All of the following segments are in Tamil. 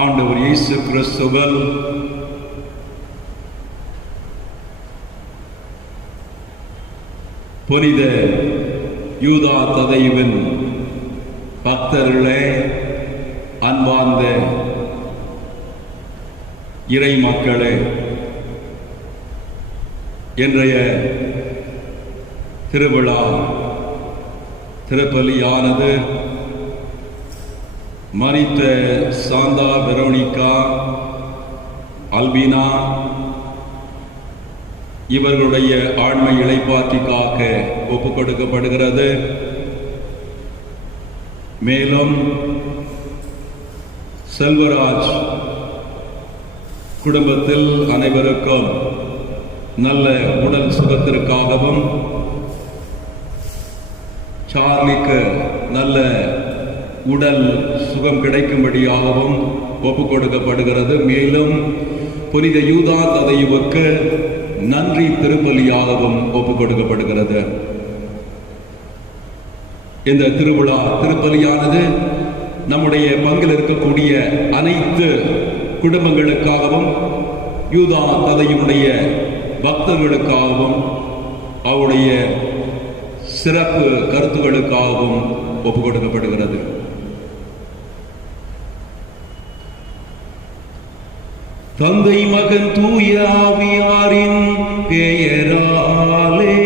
ஆண்டவர் இயேசு கிறிஸ்துவில் புனித யூதா ததையுவின் பக்தர்களே, அன்பார்ந்த இறை மக்களே, இன்றைய திருவிழா திருப்பலியானது மரித்த சாந்தா வெரோனிகா, அல்பினா இவர்களுடைய ஆண்மை இளைப்பாற்றிக்காக ஒப்புக் கொடுக்கப்படுகிறது. மேலும் செல்வராஜ் குடும்பத்தில் அனைவருக்கும் நல்ல உடல் சுகத்திற்காகவும், சார்லிக்கு நல்ல உடல் சுகம் கிடைக்கும்படியாகவும் ஒப்புக் கொடுக்கப்படுகிறது. மேலும் புனித யூதா ததையுவுக்கு நன்றி திருப்பலியாகவும் ஒப்புக் கொடுக்கப்படுகிறது. இந்த திருவிழா திருப்பலியானது நம்முடைய பங்கில் இருக்கக்கூடிய அனைத்து குடும்பங்களுக்காகவும், யூதா ததையுடைய பக்தர்களுக்காகவும், அவருடைய சிறப்பு கருத்துக்களுக்காகவும் ஒப்புக் கொடுக்கப்படுகிறது. தந்தை மகன் தூய ஆவியாரின் பெயராலே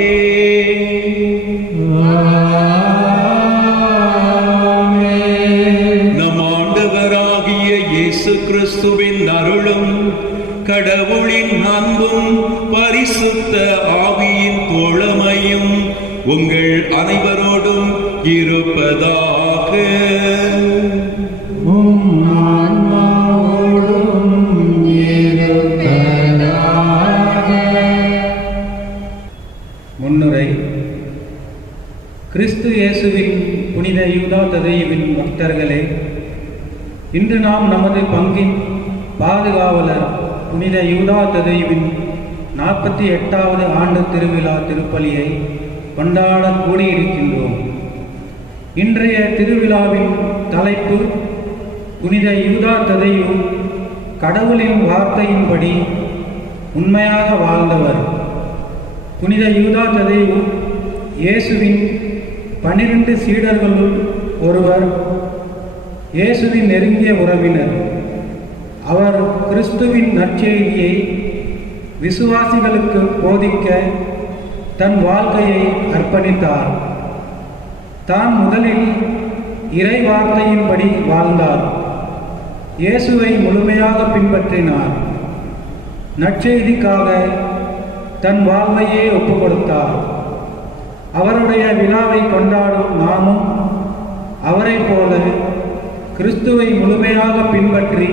நம் ஆண்டவராகிய இயேசு கிறிஸ்துவின் அருளும் கடவுளின் அன்பும் பரிசுத்த ஆவியின் தோழமையும் உங்கள் அனைவரோடும் இருப்பதாக. முன்னுரை. கிறிஸ்து இயேசுவின் புனித யூதா ததையுவின் பக்தர்களே, இன்று நாம் நமது பங்கின் பாதுகாவலர் புனித யூதா ததையுவின் 48வது ஆண்டு திருவிழா திருப்பலியை கொண்டாட கூடியிருக்கின்றோம். இன்றைய திருவிழாவின் தலைப்பு புனித யூதா ததையு கடவுளின் வார்த்தையின்படி உண்மையாக வாழ்ந்தவர். புனித யூதா ததேயு இயேசுவின் 12 சீடர்களுள் ஒருவர், இயேசுவின் நெருங்கிய உறவினர். அவர் கிறிஸ்துவின் நற்செய்தியை விசுவாசிகளுக்கு போதிக்க தன் வாழ்க்கையை அர்ப்பணித்தார். தான் முதலில் இறை வார்த்தையின்படி வாழ்ந்தார். இயேசுவை முழுமையாக பின்பற்றினார். நற்செய்திக்காக தன் வாழ்வையே ஒப்புக் கொடுத்தார். அவருடைய விழாவை கொண்டாடும் நாமும் அவரைப் போல கிறிஸ்துவை முழுமையாக பின்பற்றி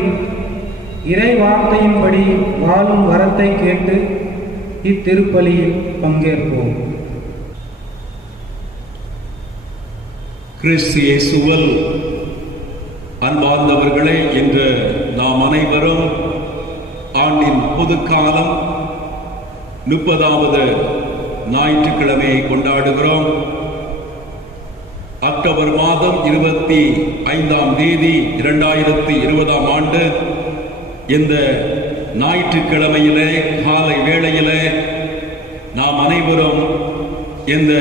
இறை வார்த்தையின்படி வாழும் வரத்தை கேட்டு இத்திருப்பலியில் பங்கேற்போம். கிறிஸ்து இயேசுவில் அன்பார்ந்தவர்களே, இன்று நாம் அனைவரும் ஆண்டின் பொதுக்காலம் 30வது ஞாயிற்றுக்கிழமையை கொண்டாடுகிறோம். அக்டோபர் மாதம் 25ஆம் தேதி 2020ஆம் ஆண்டு இந்த ஞாயிற்றுக்கிழமையிலே காலை வேளையிலே நாம் அனைவரும் இந்த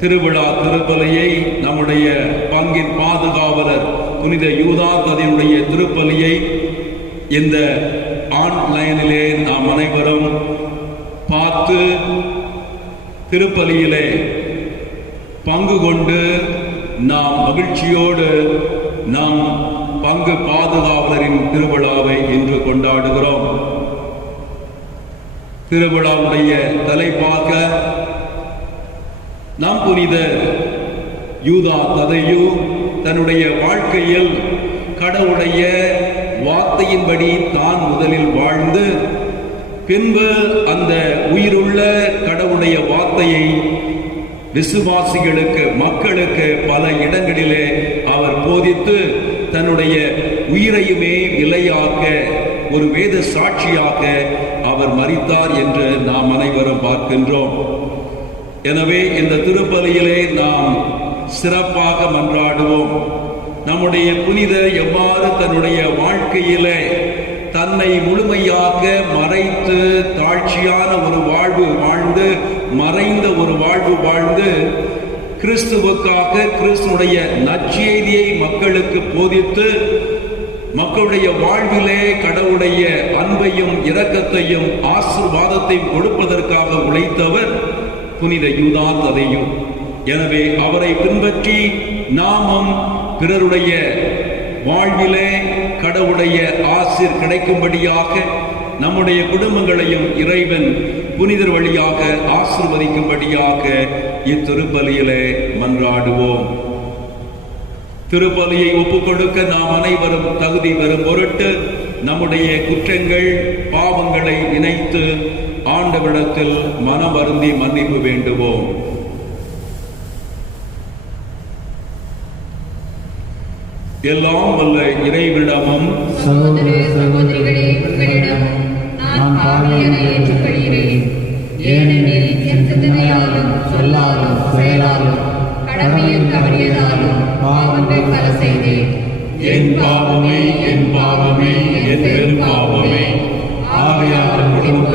திருவிழா திருப்பலியை, நம்முடைய பங்கின் பாதுகாவலர் புனித யூதா ததையுடைய திருப்பலியை இந்த ஆன்லைனிலே நாம் அனைவரும் பார்த்து திருப்பலியிலே பங்கு கொண்டு நாம் மகிழ்ச்சியோடு நாம் பங்கு பாதுகாவலரின் திருவிழாவை இன்று கொண்டாடுகிறோம். திருவிழாவுடைய தலைப்பாக நம் புனிதர் யூதா ததையு தன்னுடைய வாழ்க்கையில் கடவுளுடைய வார்த்தையின்படி தான் முதலில் வாழ்ந்து, பின்பு அந்த உயிருள்ள கடவுளுடைய வார்த்தையை விசுவாசிகளுக்கு, மக்களுக்கு பல இடங்களிலே அவர் போதித்து தன்னுடைய உயிரையுமே விலையாக்க, ஒரு வேத சாட்சியாக அவர் மரித்தார் என்று நாம் அனைவரும் பார்க்கின்றோம். எனவே இந்த திருப்பலியிலே நாம் சிறப்பாக மன்றாடுவோம். நம்முடைய புனிதர் எவ்வாறு தன்னுடைய வாழ்க்கையிலே தன்னை முழுமையாக மறைத்து தாழ்ச்சியான ஒரு வாழ்வு வாழ்ந்து, மறைந்த ஒரு வாழ்வு வாழ்ந்து, கிறிஸ்துவுக்காக கிறிஸ்துவுடைய நற்செய்தியை மக்களுக்கு போதித்து, மக்களுடைய வாழ்விலே கடவுளுடைய அன்பையும் இரக்கத்தையும் ஆசீர்வாதத்தையும் கொடுப்பதற்காக உழைத்தவர் புனித யூதா ததையு. எனவே அவரை பின்பற்றி நாமும் பிறருடைய வாழ்விலே கடவுளுடைய ஆசீர் கிடைக்கும்படியாக நம்முடைய குடும்பங்களையும் இறைவன் புனிதர் வழியாக ஆசீர்வதிக்கும்படியாக இத்திருப்பலியிலே மன்றாடுவோம். திருப்பலியை ஒப்புக்கொடுக்க நாம் அனைவரும் தகுதி பெறும் பொருட்டு நம்முடைய குற்றங்கள் பாவங்களை நினைத்து ஆண்டவரிடத்தில் மனம் வருந்தி மன்னிப்பு வேண்டுவோம். எல்லாம் வல்ல இறைவனிடமும் சகோதர சகோதரிகளே, உங்களிடமும் நான் பாவியனை ஏற்றுக்கொள்கிறேன். ஏனெனில் என் சிந்தனையாலும் சொல்லாலும் செயலாலும் கடமையில் தவறியதாலும் பாவங்கள் பல செய்தேன். என் பாவமே, என் பாவமே, என் பெரும் பாவமே. ஆகையால் குடும்ப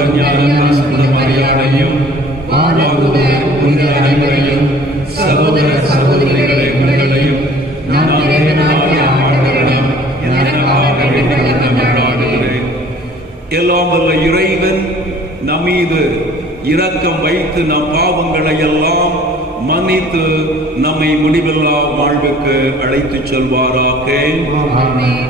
மரியாதையும் வாழ்வாங்குவர் புனித அனைவரையும், சகோதர சகோதரிகளே உங்களையும் நான் இறைவனாகிய ஆண்டவரிடம் எனக்காக வேண்டிக் கொண்டாடுகிறேன். எல்லாம் வல்ல இறைவன் நம்மீது இரக்கம் வைத்து நம் பாவங்களை எல்லாம் மன்னித்து நம்மை முடிவில்லா வாழ்வுக்கு அழைத்துச் செல்வாராக. ஆமென்.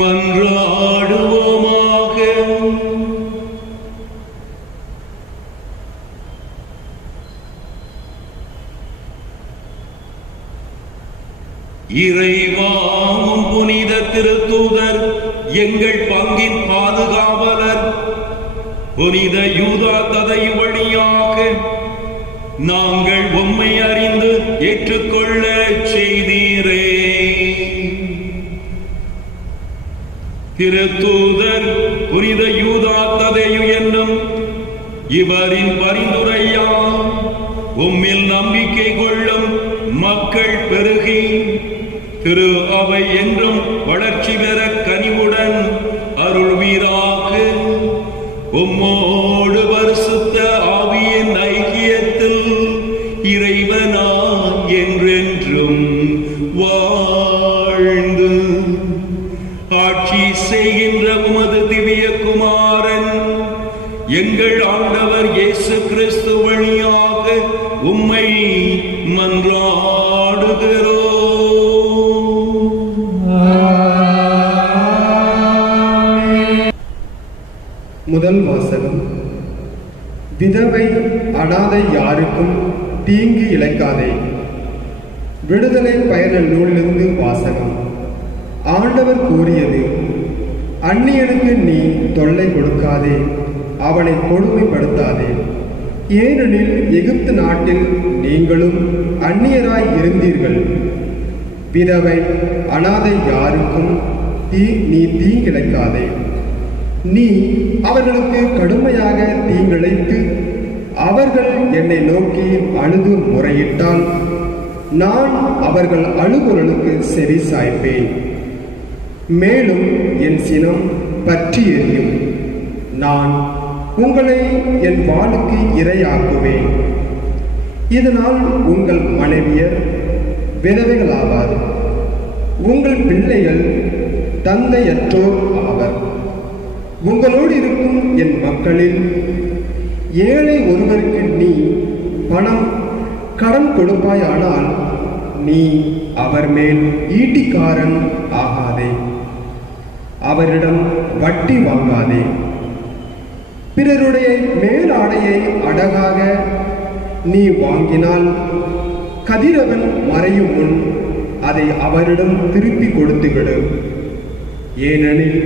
மன்றாடுவோமாக. இறைவாவும் புனித திருத்தூதர் எங்கள் பங்கின் பாதுகாவலர் புனித யூதா ததையு வழியாக நாங்கள் உம்மை அறிந்து ஏற்றுக்கொள்ள செய்தீரே. திருத்தூதர் புனித யூதா ததையு என்னும் இவரின் பரிந்துரையால் உம்மில் நம்பிக்கை கொள்ளும் மக்கள் பெருகி திரு அவை என்றும் வளர்ச்சி பெற கனிவுடன் அருள்வீராக. உம்மோடு பரிசுத்த ஆவியின் ஐக்கியத்தில் இறைவனா என்றென்றும் வாழ்ந்து ஆட்சி செய்கின்ற உமது திவ்ய குமாரன் எங்கள் ஆண்டவர் இயேசு கிறிஸ்து வழியாக உம்மை மன்றாடுகிறோம். முதல் வாசகம். விதவை அனாதை யாருக்கும் தீங்கு இழைக்காதே. விடுதலை பயண நூலிலிருந்து வாசகம். ஆண்டவர் கூறியது, அந்நியனுக்கு நீ தொல்லை கொடுக்காதே, அவனை கொடுமைப்படுத்தாதே. ஏனெனில் எகிப்து நாட்டில் நீங்களும் அந்நியராய் இருந்தீர்கள். விதவை அனாதை யாருக்கும் நீ தீங்கிழைக்காதே. நீ அவர்களுக்கு கடுமையாக தீங்கிழைத்து அவர்கள் என்னை நோக்கி அழுது முறையிட்டால் நான் அவர்கள் அழுகுரலுக்கு செவி சாய்ப்பேன். மேலும் என் சினம் பற்றி எரியும். நான் உங்களை என் வாளுக்கு இரையாக்குவேன். இதனால் உங்கள் மனைவியர் விதவைகளாவார், உங்கள் பிள்ளைகள் தந்தையற்றோர் ஆவர். உங்களோடு இருக்கும் என் மக்களில் ஏழை ஒருவருக்கு நீ பணம் கடன் கொடுப்பாயானால் நீ அவர் மேல் ஈட்டிக்காரன் ஆகாதே, அவரிடம் வட்டி வாங்காதே. பிறருடைய மேலாடையை அடகாக நீ வாங்கினால் கதிரவன் மறையும் முன் அதை அவரிடம் திருப்பி கொடுத்துவிடு. ஏனெனில்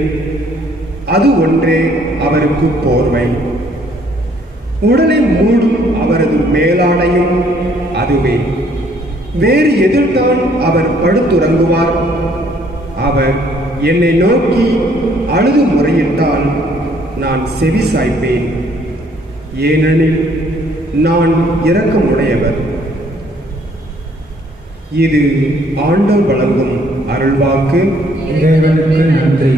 அது ஒன்றே அவருக்கு போர்வை. உடலை மூடும் அவரது மேலாடையும் அதுவே. வேறு எதில்தான் அவர் படுத்துறங்குவார்? அவர் என்னை நோக்கி அழுது முறையிட்டால் நான் செவி சாய்ப்பேன். ஏனெனில் நான் இரக்கமுடையவர். இது ஆண்டவர் வழங்கும் அருள்வாக்கு. இறைவனுக்கு நன்றி.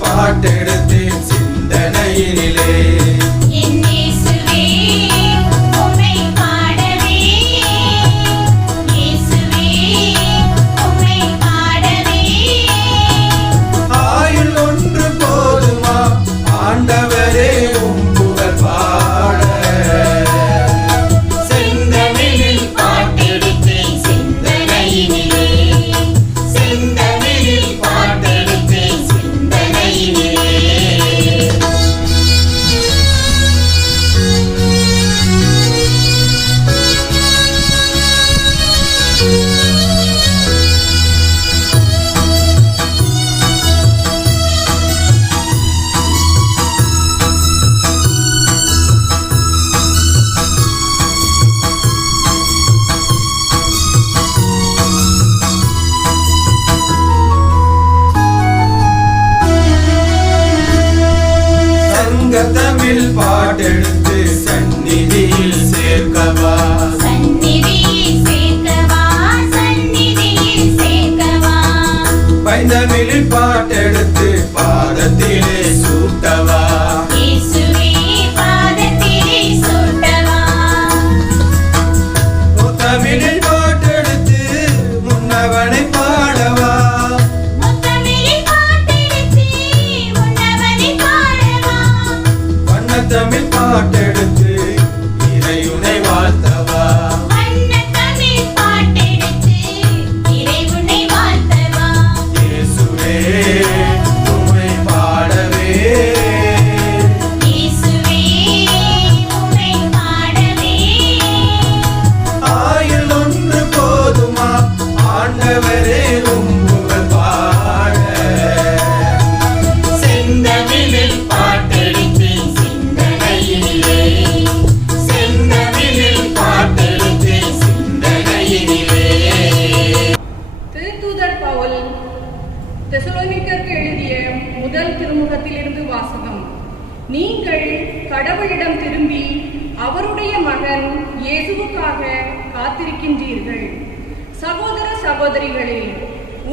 பாட்டெடுத்தேன் சிந்தனையினிலே. ஆயுள் ஒன்று போதுமா ஆண்டவரே உம் புகழ் பாட. செந்தமிழில் பாட்டெடுத்தேன் சிந்தனையினிலே. இயேசுவுக்காக காத்திருக்கின்றீர்கள். சகோதர சகோதரிகளே,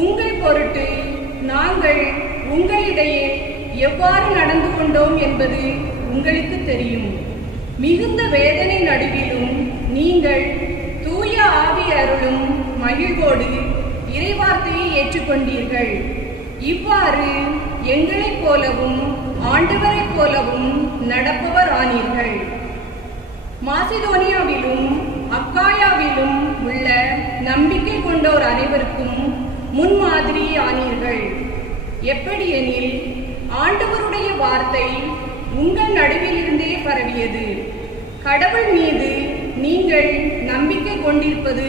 உங்கள் பொருட்டு நாங்கள் உங்களிடையே எவ்வாறு நடந்து கொண்டோம் என்பது உங்களுக்கு தெரியும். மிகுந்த வேதனை நடுவிலும் நீங்கள் தூய ஆவி அருளும் மகிழ்வோடு இறைவார்த்தையை ஏற்றுக்கொண்டீர்கள். இவ்வாறு எங்களைப் போலவும் ஆண்டவரைப் போலவும் நடப்பவர் ஆனீர்கள். மாசிதோனியாவிலும் அக்காயாவிலும் உள்ள நம்பிக்கை கொண்டோர் அனைவருக்கும் முன்மாதிரி ஆனீர்கள். எப்படியெனில் ஆண்டவருடைய வார்த்தை உங்கள் நடுவிலிருந்தே பரவியது. கடவுள் மீது நீங்கள் நம்பிக்கை கொண்டிருப்பது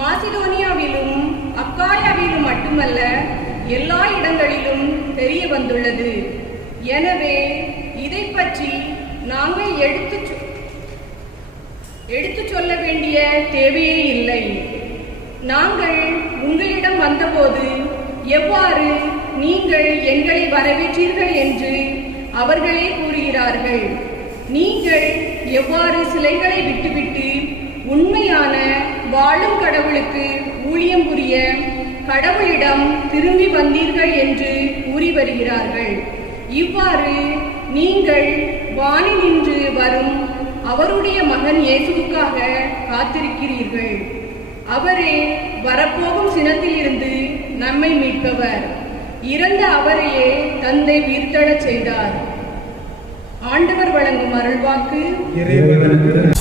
மாசிதோனியாவிலும் அக்காயாவிலும் மட்டுமல்ல, எல்லா இடங்களிலும் தெரிய வந்துள்ளது. எனவே இதை பற்றி நாங்கள் எடுத்துச் சொல்ல வேண்டிய தேவையே இல்லை. நாங்கள் உங்களிடம் வந்தபோது எவ்வாறு நீங்கள் எங்களை வரவேற்றீர்கள் என்று அவர்களே கூறுகிறார்கள். நீங்கள் எவ்வாறு சிலைகளை விட்டுவிட்டு உண்மையான வாழும் கடவுளுக்கு ஊழியம் புரிய கடவுளிடம் திரும்பி வந்தீர்கள் என்று கூறி வருகிறார்கள். இவ்வாறு நீங்கள் வானில் நின்று வரும் அவருடைய மகன் இயேசுவுக்காக காத்திருக்கிறீர்கள். அவரே வரப்போகும் சினத்திலிருந்து நம்மை மீட்பவர். இறந்த அவரையே தந்தை உயிர்த்தெழச் செய்தார். ஆண்டவர் வழங்கும் அருள்வாக்கு. இறைவனுக்கு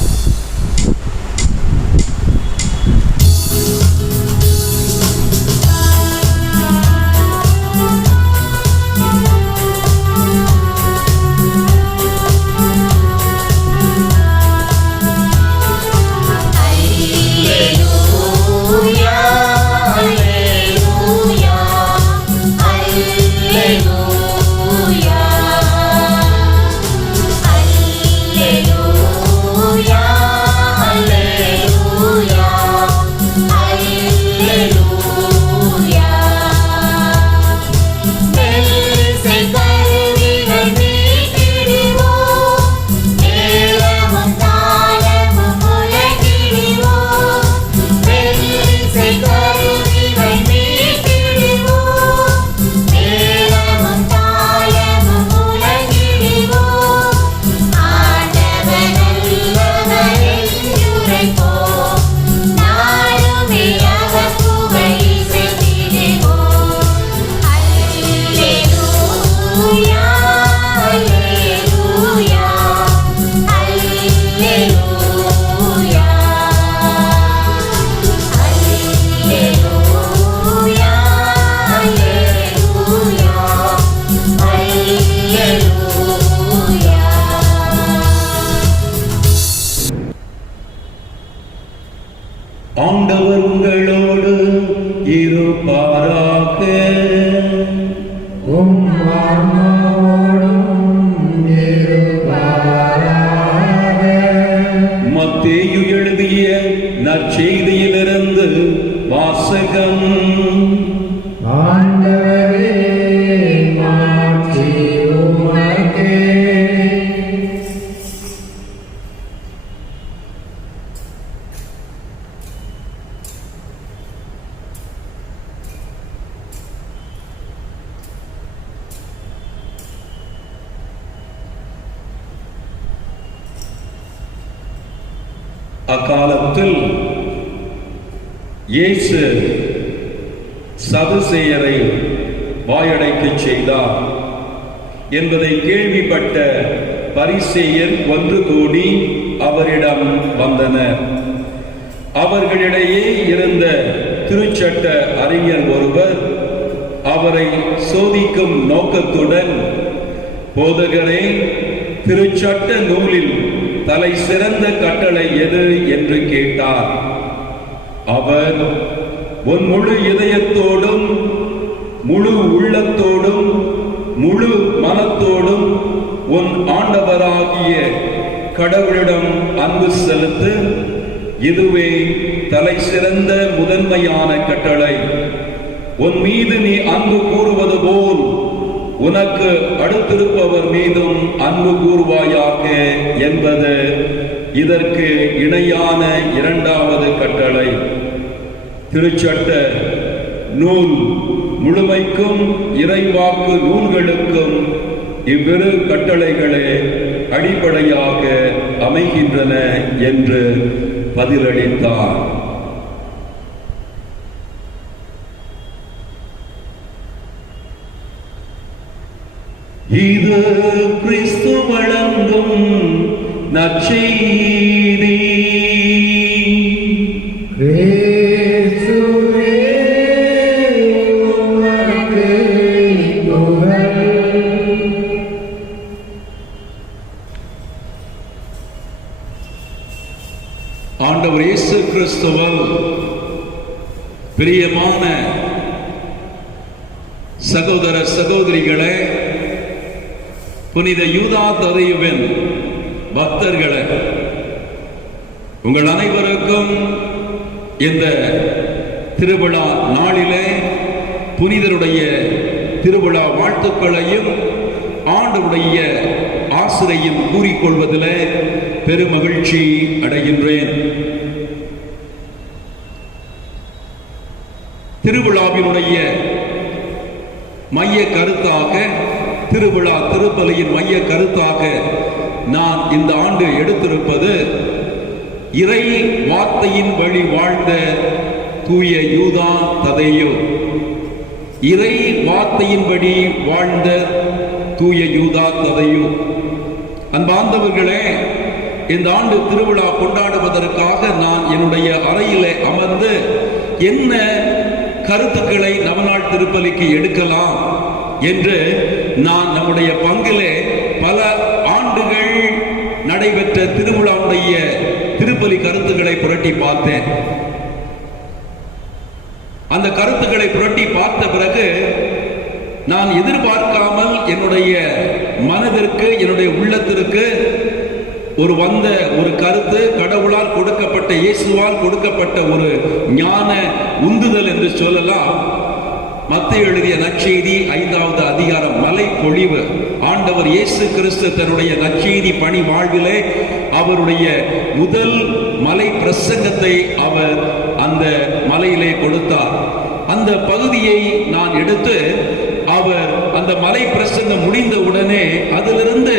ஆண்டவர் உங்களோடு இருப்பாராக. உம் ஆன்மாவோடும் இருப்பாராக. மத்தேயு எழுதிய நற்செய்தியிலிருந்து வாசகம். ஆண்டவரே, மாட்சி உமக்கே. அக்காலத்தில் இயேசு சதுசேயரை வாயடைக்கச் செய்தார் என்பதை கேள்விப்பட்ட பரிசேயர் ஒன்று கூடி அவரிடம் வந்தனர். அவர்களிடையே இருந்த திருச்சட்ட அறிஞர் ஒருவர் அவரை சோதிக்கும் நோக்கத்துடன், போதகரே, திருச்சட்ட நூலில் தலை சிறந்த கட்டளை எது என்று கேட்டார். அவர், உன் முழு இதயத்தோடும் முழு உள்ளத்தோடும் முழு மனத்தோடும் உன் ஆண்டவராகிய கடவுளிடம் அன்பு செலுத்து, இதுவே தலை சிறந்த முதன்மையான கட்டளை. உன் மீது நீ அன்பு கூறுவது போல் உனக்கு அடுத்திருப்பவர் மீதும் அன்பு கூறுவாயாக என்பது இதற்கு இணையான இரண்டாவது கட்டளை. திருச்சட்ட நூல் முழுமைக்கும் இறைவாக்கு நூல்களுக்கும் இவ்விரு கட்டளைகளே அடிப்படையாக அமைகின்றன என்று பதிலளித்தார். இது கிறிஸ்து வழங்கும் நற்செய்தி. கிறிஸ்துவே உமக்கு புகழ். ஆண்டவர் இயேசு கிறிஸ்துவில் பிரியமான சகோதர சகோதரிகளே, புனித யூதா ததையுவின் பக்தர்களே, உங்கள் அனைவருக்கும் இந்த திருவிழா நாளிலே புனிதருடைய திருவிழா வாழ்த்துக்களையும் ஆண்டவருடைய ஆசிரையும் கூறிக்கொள்வதிலே பெருமகிழ்ச்சி அடைகின்றேன். திருவிழாவினுடைய மைய கருத்தாக, திருவிழா திருப்பலியின் மைய கருத்தாக நான் இந்த ஆண்டு எடுத்திருப்பது இறை வார்த்தையின் வழி வாழ்ந்த தூய யூதா ததேயு. இறை வார்த்தையின்படி வாழ்ந்த தூய யூதா ததேயு. அன்பார்ந்தவர்களே, இந்த ஆண்டு திருவிழா கொண்டாடுவதற்காக நான் என்னுடைய அறையிலே அமர்ந்து என்ன கருத்துக்களை நவநாள் திருப்பலிக்கு எடுக்கலாம் என்று நான் நம்முடைய பங்கிலே பல ஆண்டுகள் நடைபெற்ற திருவிழாவுடைய திருப்பலி கருத்துக்களை புரட்டி பார்த்தேன். அந்த கருத்துக்களை புரட்டி பார்த்த பிறகு நான் எதிர்பார்க்காமல் என்னுடைய மனதிற்கு, என்னுடைய உள்ளத்திற்கு வந்த ஒரு கருத்து, கடவுளால் கொடுக்கப்பட்ட, இயேசுவால் கொடுக்கப்பட்ட ஒரு ஞான உந்துதல் என்று சொல்லலாம். மத்தேயு எழுதிய நற்செய்தி 5வது அதிகாரம் மலை பொழிவு. ஆண்டவர் இயேசு கிறிஸ்து தன்னுடைய நற்செய்தி பணி வாழ்விலே அவருடைய முதல் மலை பிரசங்கத்தை அவர் அந்த மலையிலே கொடுத்தார். அந்த பகுதியை நான் எடுத்து அவர் அந்த மலை பிரசங்கம் முடிந்த உடனே அதிலிருந்து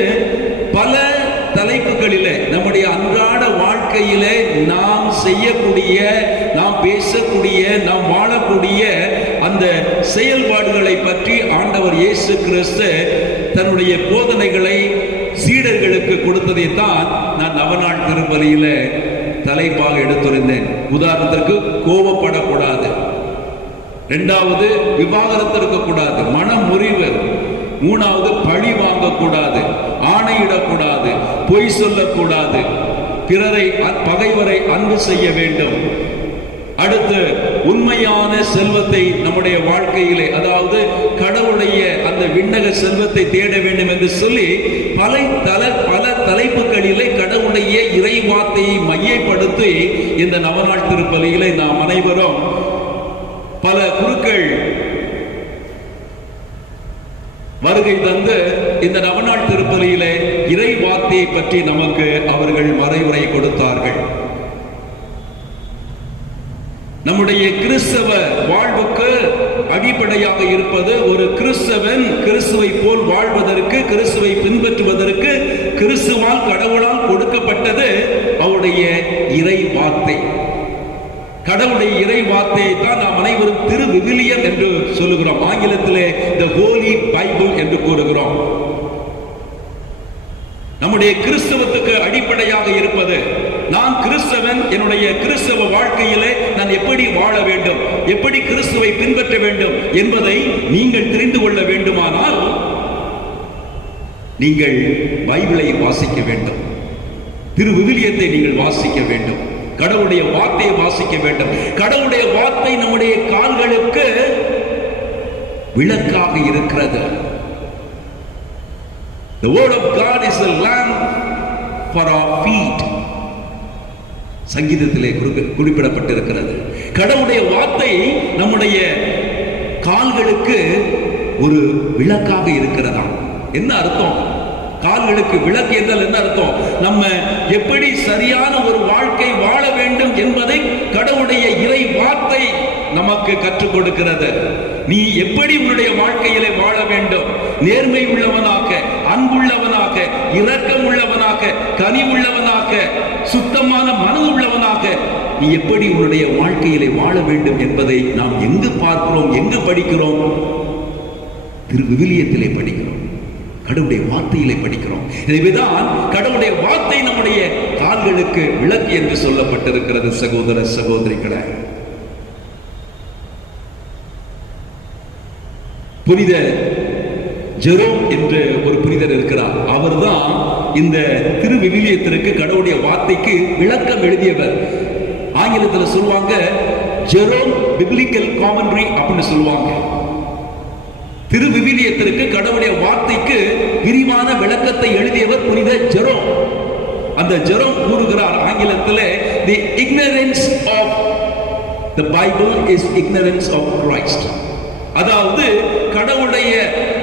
பல தலைப்புகளிலே நம்முடைய அன்றாட வாழ்க்கையிலே நாம் செய்யக்கூடிய, நாம் பேசக்கூடிய, நாம் வாழக்கூடிய அந்த செயல்பாடுகளை பற்றி ஆண்டவர் இயேசு கிறிஸ்து தன்னுடைய போதனைகளை சீடர்களுக்கு கொடுத்ததை தான் நான் நவநாள் திருப்பலியில தலைப்பாக எடுத்திருந்தேன். உதாரணத்திற்கு கோபப்படக்கூடாது, இரண்டாவது விவாகரத்து இருக்கக்கூடாது, மனம் முறிவு, மூணாவது பழி வாங்கக்கூடாது, ஆணையிடக்கூடாது, பொய் சொல்லக்கூடாது, பிறரை பகைவரை அன்பு செய்ய வேண்டும். அடுத்து உண்மையான செல்வத்தை நம்முடைய வாழ்க்கையிலே, அதாவது கடவுளுடைய அந்த விண்ணக செல்வத்தை தேட வேண்டும் என்று சொல்லி பல தலைப்புகளிலே கடவுளுடைய இறை வார்த்தையை மையப்படுத்தி இந்த நவநாள் திருப்பலியிலே நாம் அனைவரும் பல குருக்கள் வருகை தந்து இந்த நவநாள் திருப்பலியிலே இறை வார்த்தையை பற்றி நமக்கு அவர்கள் மறைவுரை கொடுத்தார்கள். நம்முடைய கிறிஸ்தவ வாழ்வுக்கு அடிப்படையாக இருப்பது, ஒரு கிறிஸ்தவன் கிறிஸ்துவை போல் வாழ்வதற்கு, கிறிஸ்துவை பின்பற்றுவதற்கு கிறிஸ்துவால் கடவுளால் கொடுக்கப்பட்டது அவருடைய இறை வார்த்தை. கடவுளுடைய இறை வார்த்தையை தான் நாம் அனைவரும் திரு விவிலியம் என்று சொல்லுகிறோம். ஆங்கிலத்திலே தி ஹோலி பைபிள் என்று கூறுகிறோம். நம்முடைய கிறிஸ்தவத்துக்கு அடிப்படையாக இருப்பது, நான் கிறிஸ்தவன், என்னுடைய கிறிஸ்தவ வாழ்க்கையிலே நான் எப்படி வாழ வேண்டும், எப்படி கிறிஸ்துவை பின்பற்ற வேண்டும் என்பதை நீங்கள் தெரிந்து கொள்ள வேண்டுமானால் நீங்கள் பைபிளை வாசிக்க வேண்டும், திரு விவிலியத்தை நீங்கள் வாசிக்க வேண்டும், கடவுளுடைய வார்த்தையை வாசிக்க வேண்டும். கடவுளுடைய வார்த்தை நம்முடைய கால்களுக்கு விளக்காக இருக்கிறது. The word of God is a lamp for our feet. சங்கீதத்திலே குறிப்பிடப்பட்டிருக்கிறது. கடவுளுடைய வார்த்தை நம்முடைய கால்களுக்கு ஒரு விளக்காக இருக்கிறதா. என்ன அர்த்தம்? கால்களுக்கு விளக்கு என்றால் என்ன அர்த்தம்? நம்ம எப்படி சரியான ஒரு வாழ்க்கை வாழ வேண்டும் என்பதை கடவுளுடைய இறை வார்த்தை நமக்கு கற்றுக் கொடுக்கிறது. நீ எப்படி உன்னுடைய வாழ்க்கையிலே வாழ வேண்டும்? நேர்மை உள்ளவனாக, அன்புள்ளவனாக, இரக்கம் உள்ளவனாக, கனிவுள்ளவனாக, சுத்தமான மனது உள்ளவனாக நீ எப்படி உன்னுடைய வாழ்க்கையிலே வாழ வேண்டும் என்பதை நாம் எங்கு பார்க்கிறோம், எங்கு படிக்கிறோம்? விவிலியத்திலே படிக்கிறோம், கடவுளுடைய வார்த்தையிலே படிக்கிறோம். எனவேதான் கடவுளுடைய வார்த்தை நம்முடைய கால்களுக்கு விளக்கு என்று சொல்லப்பட்டிருக்கிறது. சகோதர சகோதரிகளே, புனித ஜெரோம் என்று ஒரு புனிதர் இருக்கிறார். அவர்தான் இந்த திருவிவிலியத்திற்கு கடவுளுடைய வார்த்தைக்கு விளக்கம் எழுதியவர். ஆங்கிலத்தில் சொல்லுவாங்க ஜெரோம் பிப்ளிக்கல் காமெண்ட்ரி அப்படின்னு சொல்லுவாங்க. திருவிவிலியத்திற்கு கடவுளுடைய வார்த்தைக்கு விரிவான விளக்கத்தை எழுதியவர் புனித ஜெரோம். அந்த ஜெரோம் கூறுகிறார் ஆங்கிலத்தில், the ignorance of the Bible is ignorance of Christ. அதாவது கடவுளுடைய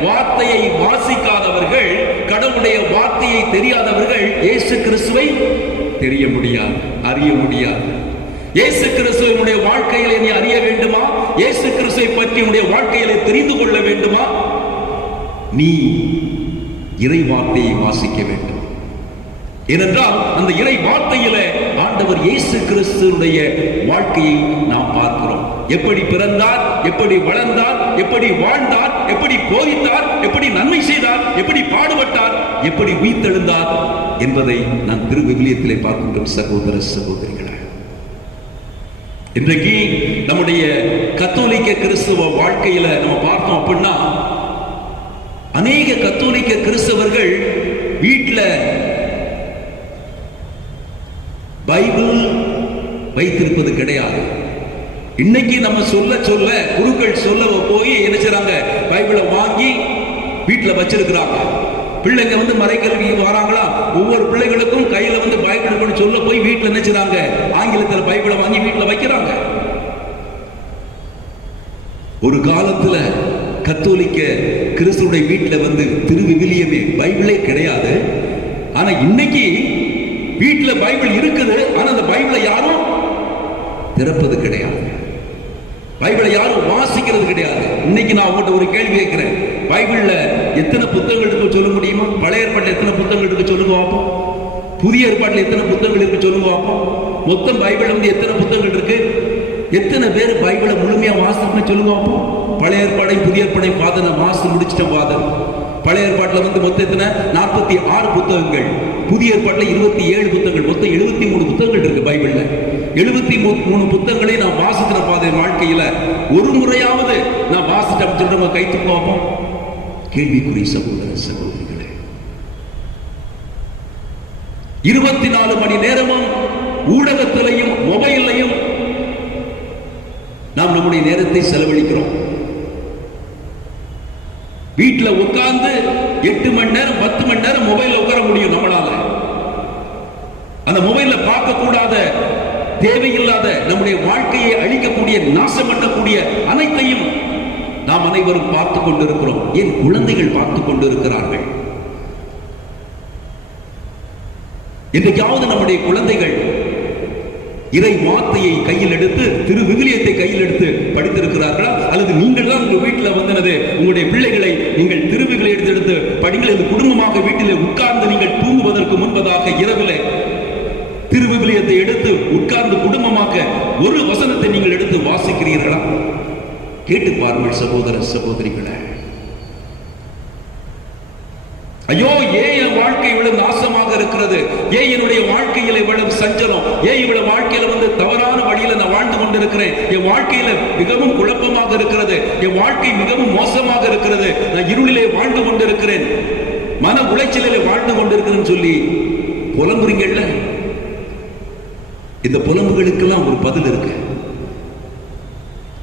வார்த்தையை வாசிக்காதவர்கள், கடவுளுடைய வார்த்தையை தெரியாதவர்கள் இயேசு கிறிஸ்துவை தெரிய முடியாது, அறிய முடியாது. இயேசு கிறிஸ்துவினுடைய வாழ்க்கையிலே நீ அறிய வேண்டுமா? இயேசு கிறிஸ்துவை பற்றி உன்னுடைய வாழ்க்கையிலே தெரிந்து கொள்ள வேண்டுமா? நீ இறை வார்த்தையை வாசிக்க வேண்டும். ஏனென்றால் அந்த இறை வார்த்தையில ஆண்டவர் இயேசு கிறிஸ்துவுடைய வாழ்க்கையை நாம் பார்க்கிறோம். எப்படி பிறந்தார், எப்படி வளர்ந்தார், எப்படி வாழ்ந்தார், எப்படி போதித்தார், எப்படி நன்மை செய்தார், எப்படி பாடுபட்டார், எப்படி உயிர்த்தெழுந்தார் என்பதை நாம் திருவிவிலியத்திலே பார்க்கின்றோம். சகோதர சகோதரிகளே, இன்றைக்கு நம்முடைய கத்தோலிக்க கிறிஸ்துவ வாழ்க்கையில நம்ம பார்த்தோம் அப்படின்னா, அநேக கத்தோலிக்க கிறிஸ்தவர்கள் வீட்டில் பைபிள் வைத்திருப்பது கிடையாது. இன்னைக்கு நம்ம சொல்ல சொல்ல குருக்கள் சொல்ல போய் என்ன செய்றாங்க, பைபிளை வாங்கி வீட்டில் வச்சிருக்கிறாங்க. பிள்ளைங்க வந்து மறைக்கல்வி வராங்களா, ஒவ்வொரு பிள்ளைகளுக்கும் கையில வந்து பைபிள் சொல்ல போய் வீட்டில் என்ன செய்றாங்க, ஆங்கிலத்தில் பைபிளை வாங்கி வீட்டில் வைக்கிறாங்க. ஒரு காலத்துல கத்தோலிக்க கிறிஸ்துவுடைய வீட்டில் வந்து திருவிவிலியமே பைபிளே கிடையாது. ஆனா இன்னைக்கு வீட்டில் பைபிள் இருக்குது, ஆனா அந்த பைபிளை யாரும் திறப்பது கிடையாது, பைபிளை யாரும் வாசிக்கிறது கிடையாது. இன்னைக்கு நான் உங்கள்கிட்ட ஒரு கேள்வி கேட்கிறேன், பைபிள்ல எத்தனை புத்தகங்கள் இருக்கு சொல்ல முடியுமா? பழைய ஏற்பாட்டில் எத்தனை புத்தகங்கள் இருக்கு சொல்லுங்க பார்ப்போம். புதிய ஏற்பாட்டில் எத்தனை புத்தகங்கள் இருக்கு சொல்லுங்க பார்ப்போம். மொத்தம் பைபிள் வந்து எத்தனை புத்தகங்கள் இருக்கு? எத்தனை பேர் பைபிளை முழுமையா வாசிக்கணும்னு சொல்லுங்க பார்ப்போம். பழைய ஏற்பாடையும் புதிய ஏற்பாடையும் பார்த்து நான் வாசி முடிச்சிட்டேன் ஃபாதர். பழைய ஏற்பாட்டில் வந்து மொத்தம் எத்தனை? 46 புத்தகங்கள். புதிய ஏற்பாட்டில் 27 புத்தகங்கள். மொத்தம் 73 புத்தகங்கள் இருக்கு பைபிள்ல. 73 புத்தகங்களை நான் வாசிக்கிற பாதை வாழ்க்கையில ஒரு முறையாவது நான் வாசிட்டேன் சொல்ற கைத்து பார்ப்போம். கேள்விக்குறி சகோதர சகோதரிகளே, 24 மணி நேரமும் ஊடகத்திலையும் மொபைல்லையும் நாம் நம்முடைய நேரத்தை செலவழிக்கிறோம். வீட்டில் உட்கார்ந்து 8 மணி நேரம் 10 மணி நேரம் மொபைல்ல உட்கார முடியும் நம்மளால. அந்த மொபைல்ல பார்க்க கூடாத, தேவையில்லாத, நம்முடைய வாழ்க்கையை அழிக்கக்கூடிய, நாசம் பண்ணக்கூடிய அனைத்தையும் நாம் அனைவரும் பார்த்து கொண்டிருக்கிறோம். என் குழந்தைகள் பார்த்து கொண்டிருக்கிறார்கள். இன்றைக்காவது நம்முடைய குழந்தைகள் இறை வார்த்தையை கையில் எடுத்து, திருவிவிலியத்தை கையில் எடுத்து படித்திருக்கிறார்களா? அல்லது நீங்கள் தான் உங்க வீட்டில் வந்தனது உங்களுடைய பிள்ளைகளை நீங்கள் திருவிவிலியை எடுத்து படிங்கள் என்று குடும்பமாக வீட்டிலே உட்கார்ந்து நீங்கள் தூங்குவதற்கு முன்பதாக இரவிலே திருவிவிலியத்தை எடுத்து உட்கார்ந்து குடும்பமாக ஒரு வசனத்தை நீங்கள் எடுத்து வாசிக்கிறீர்களா? கேட்டு பாருங்கள் சகோதர சகோதரிகளே. ஐயோ, ஏன் என் வாழ்க்கை இவ்வளவு நாசமாக இருக்கிறது, ஏன் என்னுடைய வாழ்க்கையில இவ்வளவு சஞ்சலம், ஏன் இவ்வளவு வாழ்க்கையில வந்து தவறான வழியில நான் வாழ்ந்து கொண்டிருக்கிறேன், என் வாழ்க்கையில மிகவும் குழப்பமாக இருக்கிறது, என் வாழ்க்கை மிகவும் மோசமாக இருக்கிறது, நான் இருளிலே வாழ்ந்து கொண்டிருக்கிறேன், மன உளைச்சலிலே வாழ்ந்து கொண்டிருக்கிறேன்னு சொல்லி புலம்புறீங்கல்ல. இந்த புலம்புகளுக்கெல்லாம் ஒரு பதில் இருக்கு.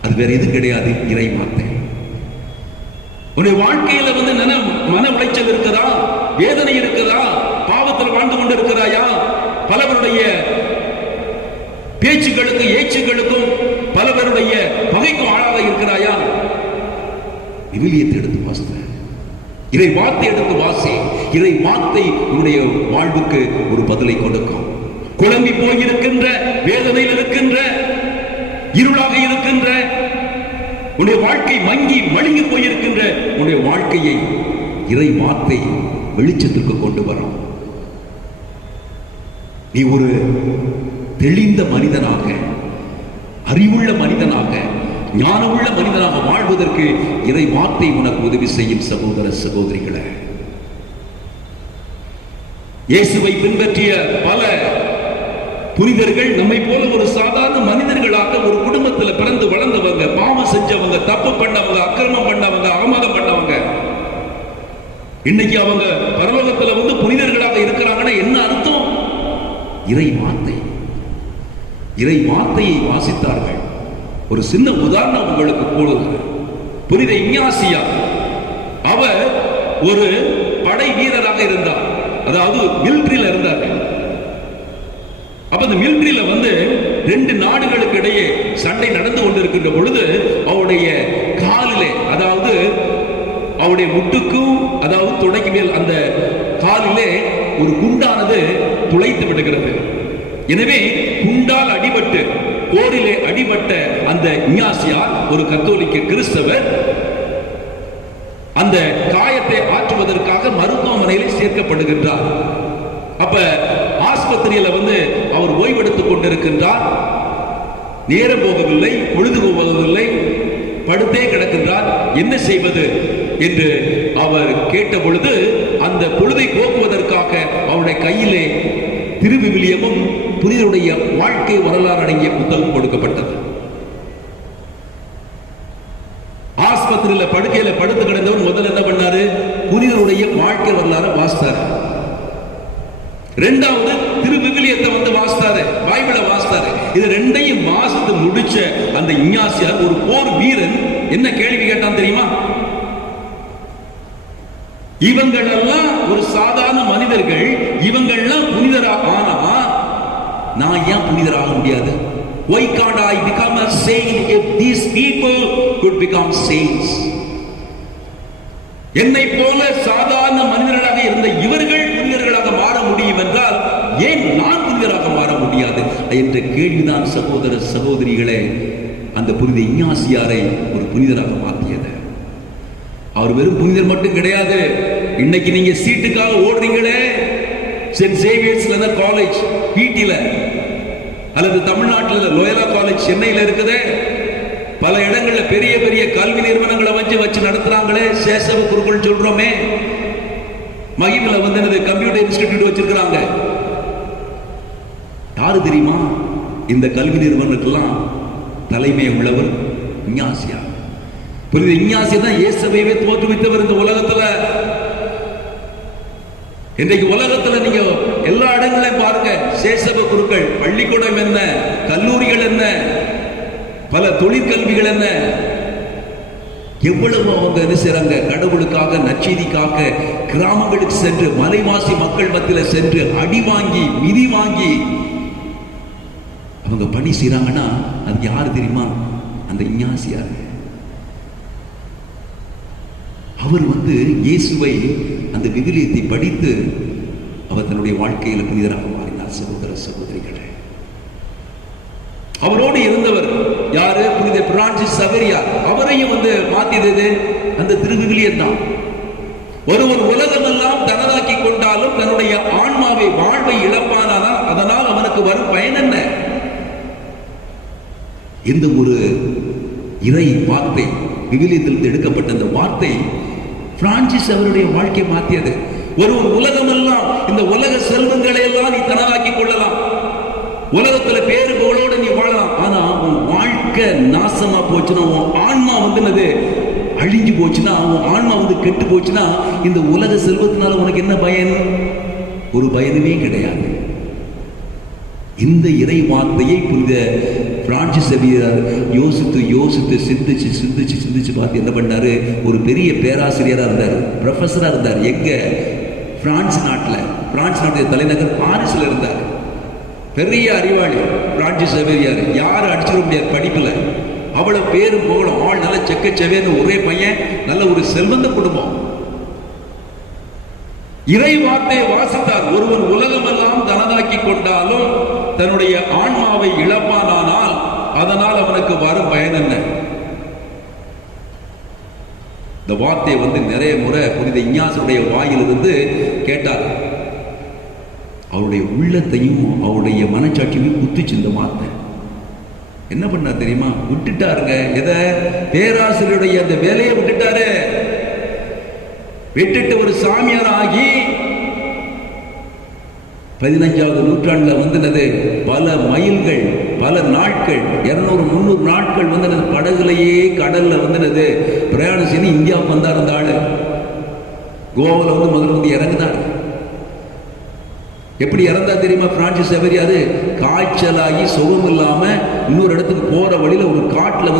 அது வேற எதுவும் கிடையாது, இறை வார்த்தை. உன்னுடைய வாழ்க்கையில வந்து மன உளைச்சல் இருக்கிறதா, வேதனை இருக்கிறதா, பாவத்தில் வாழ்ந்து கொண்டிருக்கிறாயா, பலவருடைய பேச்சுகளுக்கு ஏச்சுகளுக்கும் பலவருடைய பகைக்கும் ஆளாக இருக்கிறாயா? விவிலியத்தை எடுத்து வாசித்த இறை வார்த்தை எடுத்து வாசி. இறை வார்த்தை உன்னுடைய வாழ்வுக்கு ஒரு பதிலை கொடுக்கும். குழம்பி போயிருக்கின்ற, வேதனையில் இருக்கின்ற, இருளாக இருக்கின்ற உன்னுடைய வாழ்க்கை மங்கி மழுங்கி போயிருக்கின்ற உன்னுடைய வாழ்க்கையை இறை வார்த்தை வெளிச்சத்திற்கு கொண்டு வரும். நீ ஒரு தெளிந்த மனிதனாக, அறிவுள்ள மனிதனாக, ஞானமுள்ள மனிதனாக வாழ்வதற்கு இறை வார்த்தை உனக்கு உதவி செய்யும். சகோதர சகோதரிகளே, இயேசுவை பின்பற்றிய பல புனிதர்கள் நம்மை போல ஒரு சாதாரண மனிதர்களாக ஒரு குடும்பத்தில் பிறந்து வளர்ந்தவங்க, பாவம் செஞ்சவங்க, தப்பு பண்ணவங்க, அக்கிரமம் பண்ணவங்க, அவமானம் பண்ணவங்க. இன்னைக்கு அவங்க பரலோகத்துல வந்து புனிதர்களாக இருக்கிறாங்கன்னா என்ன அர்த்தம்? இறை வார்த்தை, இறை வார்த்தையை வாசித்தார்கள். ஒரு சின்ன உதாரணம் உங்களுக்கு கூறுகிறேன். புனித இஞ்ஞாசியா, அவர் ஒரு படை வீரராக இருந்தார், அதாவது மிலிட்டரியில இருந்தார். அப்ப அந்த மிலிட்டரியில வந்து 2 நாடுகளுக்கு இடையே சண்டை நடந்து கொண்டிருக்கின்ற பொழுது அவருடைய காலிலே, அதாவது அவருடைய முட்டுக்கும், அதாவது துடைக்கு மேல் அந்த காலிலே ஒரு குண்டானது துளைத்து விடுகிறது. எனவே குண்டால் அடிபட்டு, போரிலே அடிபட்ட அந்த இஞ்ஞாசியார், ஒரு கத்தோலிக்க கிறிஸ்தவர், அந்த காயத்தை ஆற்றுவதற்காக மருத்துவமனையில் சேர்க்கப்படுகின்றார். அப்ப ஆஸ்பத்திரியில வந்து அவர் ஓய்வெடுத்துக் கொண்டிருக்கின்றார். நேரம் போகவில்லை, பொழுது போகவில்லை, படுத்தே கிடக்கின்றார். என்ன செய்வது என்று அவர் கேட்ட பொழுது அந்த பொழுதை போக்குவதற்காக அவருடைய கையிலே திருவிவிலியமும் புனிதருடைய வாழ்க்கை வரலாறு அடங்கிய புத்தகம் கொடுக்கப்பட்டது. ஆஸ்பத்திரியில படுக்கையில படுத்து கிடந்தவர் முதல்ல என்ன பண்ணாரு? புனிதருடைய வாழ்க்கை வரலாறு வாசித்தாரு. இரண்டாவது திருவிவிலியத்தை வந்து வாசித்தாரு, பைபிளை வாசித்தாரு. இது ரெண்டையும் வாசித்து முடிச்ச அந்த இஞ்ஞாசியார், ஒரு போர் வீரன், என்ன கேள்வி கேட்டான் தெரியுமா? இவங்களெல்லாம் ஒரு சாதாரண மனிதர்கள், இவங்கெல்லாம் புனிதராக ஆனா நான் ஏன் புனிதராக முடியாது? Why can't I become a saint if these people could become saints? என்னை போல சாதாரண மனிதர்களாக இருந்த இவர்கள் புனிதர்களாக மாற முடியும் என்றால் ஏன் நான் புனிதராக மாற முடியாது என்ற கேள்விதான் சகோதர சகோதரிகளே அந்த புனித இஞ்ஞாசியாரை ஒரு புனிதராக மாற்றியது. அவர் வெறும் புனிதர் மட்டும் கிடையாது. இன்னைக்கு நீங்க சீட்டுக்காக ஓடுறீங்களே, சென்ட் சேவியர்ஸ்ல காலேஜ் பிடில, அல்லது தமிழ்நாட்டில் லோயலா காலேஜ் சென்னையில் இருக்குது, பல இடங்கள்ல பெரிய பெரிய கல்வி நிறுவனங்களை வச்சு நடத்துறாங்களே, சேசவ குருக்கள் சொல்றோமே, மகிமில வந்து கம்ப்யூட்டர் இன்ஸ்டிடியூட் வச்சிருக்கிறாங்க. யாரு தெரியுமா? இந்த கல்வி நிறுவனத்துக்கெல்லாம் தலைமை உள்ளவர் இஞ்ஞாசியார். புனித இஞ்ஞாசியார் தான் இயேசுவையே தோற்றுவித்தவர் இந்த உலகத்துல. இன்றைக்கு உலகத்துல நீங்க எல்லா இடங்களையும் பாருங்க, சேசவ குருக்கள், பள்ளிக்கூடம் என்ன, கல்லூரிகள் என்ன, பல தொழிற்கல்விகள் என்ன, எவ்வளவு அவங்க என்ன செய்றாங்க? கடவுளுக்காக, நற்செய்திக்காக கிராமங்களுக்கு சென்று, மலைவாசி மக்கள் மத்தியில் சென்று அடி வாங்கி, மிதி வாங்கி அவங்க பணி செய்றாங்கன்னா அது யாரு தெரியுமா? அந்த இஞ்ஞாசியார். அவர் வந்து இயேசுவை, அந்த விவிலியத்தை படித்து அவர் தன்னுடைய வாழ்க்கையில் புனிதராக மாறினார். சகோதர சகோதரிகளே, அவரோடு இருந்தவர் யாரு? புனித பிரான்சிஸ் சவேரியார். அவரையும் வந்து மாத்தியது அந்த திருவிவிலியம் தான். ஒருவர் உலகமெல்லாம் தனதாக்கி கொண்டாலும் தன்னுடைய ஆன்மாவை, வாழ்வை இழப்பானால் அதனால் அவனுக்கு வரும் பயன் என்ன? இந்த ஒரு இறை வார்த்தை, விவிலியத்திலிருந்து எடுக்கப்பட்ட அந்த வார்த்தை பிரான்சிஸ் அவருடைய வாழ்க்கை மாற்றியது. ஒருவர் உலகமெல்லாம், இந்த உலக செல்வங்களை எல்லாம் நீ தனதாக்கி கொள்ளலாம், உலகத்துல பேரு புகழோடு நீ வாழலாம், ஆனா உன் வாழ்க்கை நாசமா போச்சுன்னா, உன் ஆன்மா வந்து அழிஞ்சு போச்சுன்னா, உன் ஆன்மா வந்து கெட்டு போச்சுன்னா, இந்த உலக செல்வத்தினால உனக்கு என்ன பயன்? ஒரு பயனுமே கிடையாது. இந்த இறை வார்த்தையை புனித பிரான்சிஸ் சவேரியார் யோசித்து யோசித்து சிந்திச்சு சிந்திச்சு சிந்திச்சு பார்த்து என்ன பண்ணாரு? ஒரு பெரிய பேராசிரியராக இருந்தார், ப்ரொஃபஸராக இருந்தார். எங்க? பிரான்ஸ் நாட்டில். பிரான்ஸ் நாட்டுடைய தலைநகர் பாரிஸ்ல இருந்தார். பெரிய அறிவாளி பிரான்சிஸ் சவேரியார். யாரும் அடிச்சிட முடியாது படிப்புல. அவ்வளவு பேரும் புகழும், ஆள் நல்ல செக்கச்சவேன்னு, ஒரே பையன், நல்ல ஒரு செல்வந்த குடும்பம். இறை வார்த்தையை வாசித்தார். ஒருவன் உலகமெல்லாம் தனதாக்கி கொண்டாலும் தன்னுடைய ஆன்மாவை இழப்பானால் அதனால் அவனுக்கு வரும் பயன் என்ன? இந்த வார்த்தையை நிறைய முறை புனித இஞ்ஞாசுடைய வாயிலிருந்து கேட்டார். அவருடைய உள்ளத்தையும் அவருடைய மனச்சாட்சியும் குத்துச்சு இந்த வார்த்தை. என்ன பண்ணா தெரியுமா? விட்டுட்டாருங்க. எதை? பேராசிரியருடைய அந்த வேலையை விட்டுட்டாரு. விட்டுட்டு ஒரு சாமியார் ஆகி 15வது நூற்றாண்டுல பல மைல்கள், பல நாட்கள், 200-300 நாட்கள் படகுலையே கடல்ல பிரயாணம் செய்து இந்தியாவுக்கு வந்தார். அந்த ஆளு கோவாவில் முதல்ல இறங்குனார். எப்படி இறந்தா தெரியுமா? பிரான்சிஸ் செவேரியாரு காய்ச்சலாகி சுகம் இல்லாம இன்னொரு இடத்துக்கு போற வழியில ஒரு காட்டுல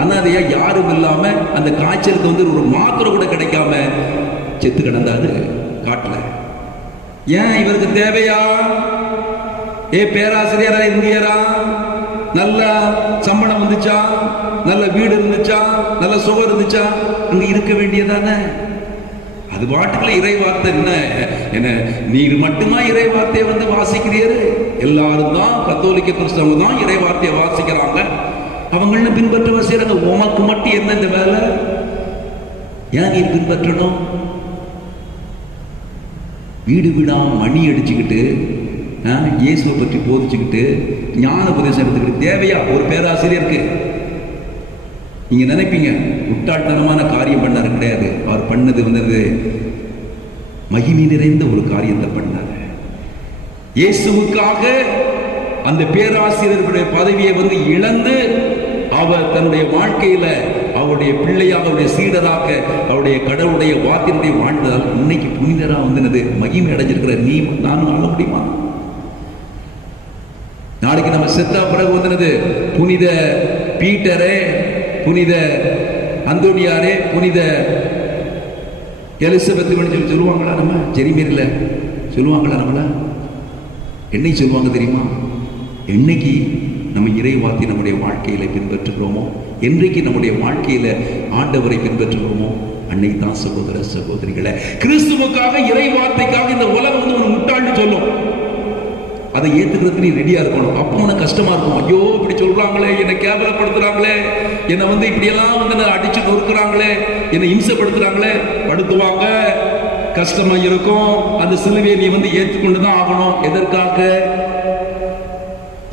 அனாதையா யாரும் இல்லாம அந்த காய்ச்சலுக்கு ஒரு மாத்திரை கூட கிடைக்காம செத்து கிடந்தாரு காட்டுல. ஏன் இவருக்கு தேவையா? பேராசிரியரா இருந்தியரா? நல்ல சம்பளம் வந்துச்சா? நல்ல வீடு இருந்துச்சா? நல்ல சுகம் இருந்துச்சா? அங்க இருக்க வேண்டியதானே. அது பாட்டுக்குள்ள இறை வார்த்தை என்ன நீர் மட்டுமா இறை வார்த்தையை வாசிக்கிறீரு? எல்லாரும் தான் கத்தோலிக்க கிறிஸ்தவங்க தான் இறை வார்த்தையை வாசிக்கிறாங்க. அவங்கள பின்பற்ற வாசிக்கிறாங்க. உமக்கு மட்டும் என்ன இந்த வேலை? ஏன் நீ பின்பற்றணும்? வீடு வீடா மணி அடிச்சுக்கிட்டு இயேசுவை பற்றி போதிச்சுக்கிட்டு ஞான உபதேசம் எடுத்துக்கிட்டு தேவையா ஒரு பேராசிரியருக்கு? நீங்க நினைப்பீங்க முட்டாள்தனமான காரியம் பண்ணாரு. கிடையாது. அவர் பண்ணது மகிமை நிறைந்த ஒரு காரியத்தை பண்ணாரு. இயேசுவுக்காக அந்த பேராசிரியர்களுடைய பதவியை இழந்து அவர் தன்னுடைய வாழ்க்கையில அவருடைய பிள்ளையாக, அவருடைய சீடராக, அவருடைய கடவுளுடைய வார்த்தையினுடைய வாழ்ந்ததால் இன்னைக்கு புனிதரா மகிமை அடைஞ்சிருக்கிற நீ நானும் ஆள முடியுமா? நாளைக்கு நம்ம செத்தா பிறகு புனித பீட்டரே, புனித அந்தோனியாரே, புனித எலிசபெத் சொல்லுவாங்களா? நம்ம ஜெரிமேரில சொல்லுவாங்களா? நம்மள என்னை சொல்லுவாங்க தெரியுமா? என்னைக்கு நம்ம இறை வார்த்தை நம்முடைய வாழ்க்கையில பின்பற்றுகிறோமோ, என்றைக்கு நம்முடைய வாழ்க்கையில ஆண்டவரை பின்பற்றுகிறோமோ, அன்னைக்கு தான் சகோதர சகோதரிகளை கிறிஸ்துவுக்காக இறை வார்த்தைக்காக இந்த உலகம் ஒரு முட்டாள்னு சொல்லும். அதை ஏத்துக்கிறதுக்கு நீ ரெடியா இருக்கணும். அப்போ உனக்கு கஷ்டமா இருக்கும். ஐயோ இப்படி சொல்றாங்களே, என்னை கேவலப்படுத்துறாங்களே, என்னை இப்படியெல்லாம் அடிச்சு நொறுக்குறாங்களே, என்னை இம்சப்படுத்துறாங்களே. படுத்துவாங்க, கஷ்டமா இருக்கும். அந்த சிலுவையை நீ ஏற்றுக்கொண்டுதான் ஆகணும். எதற்காக?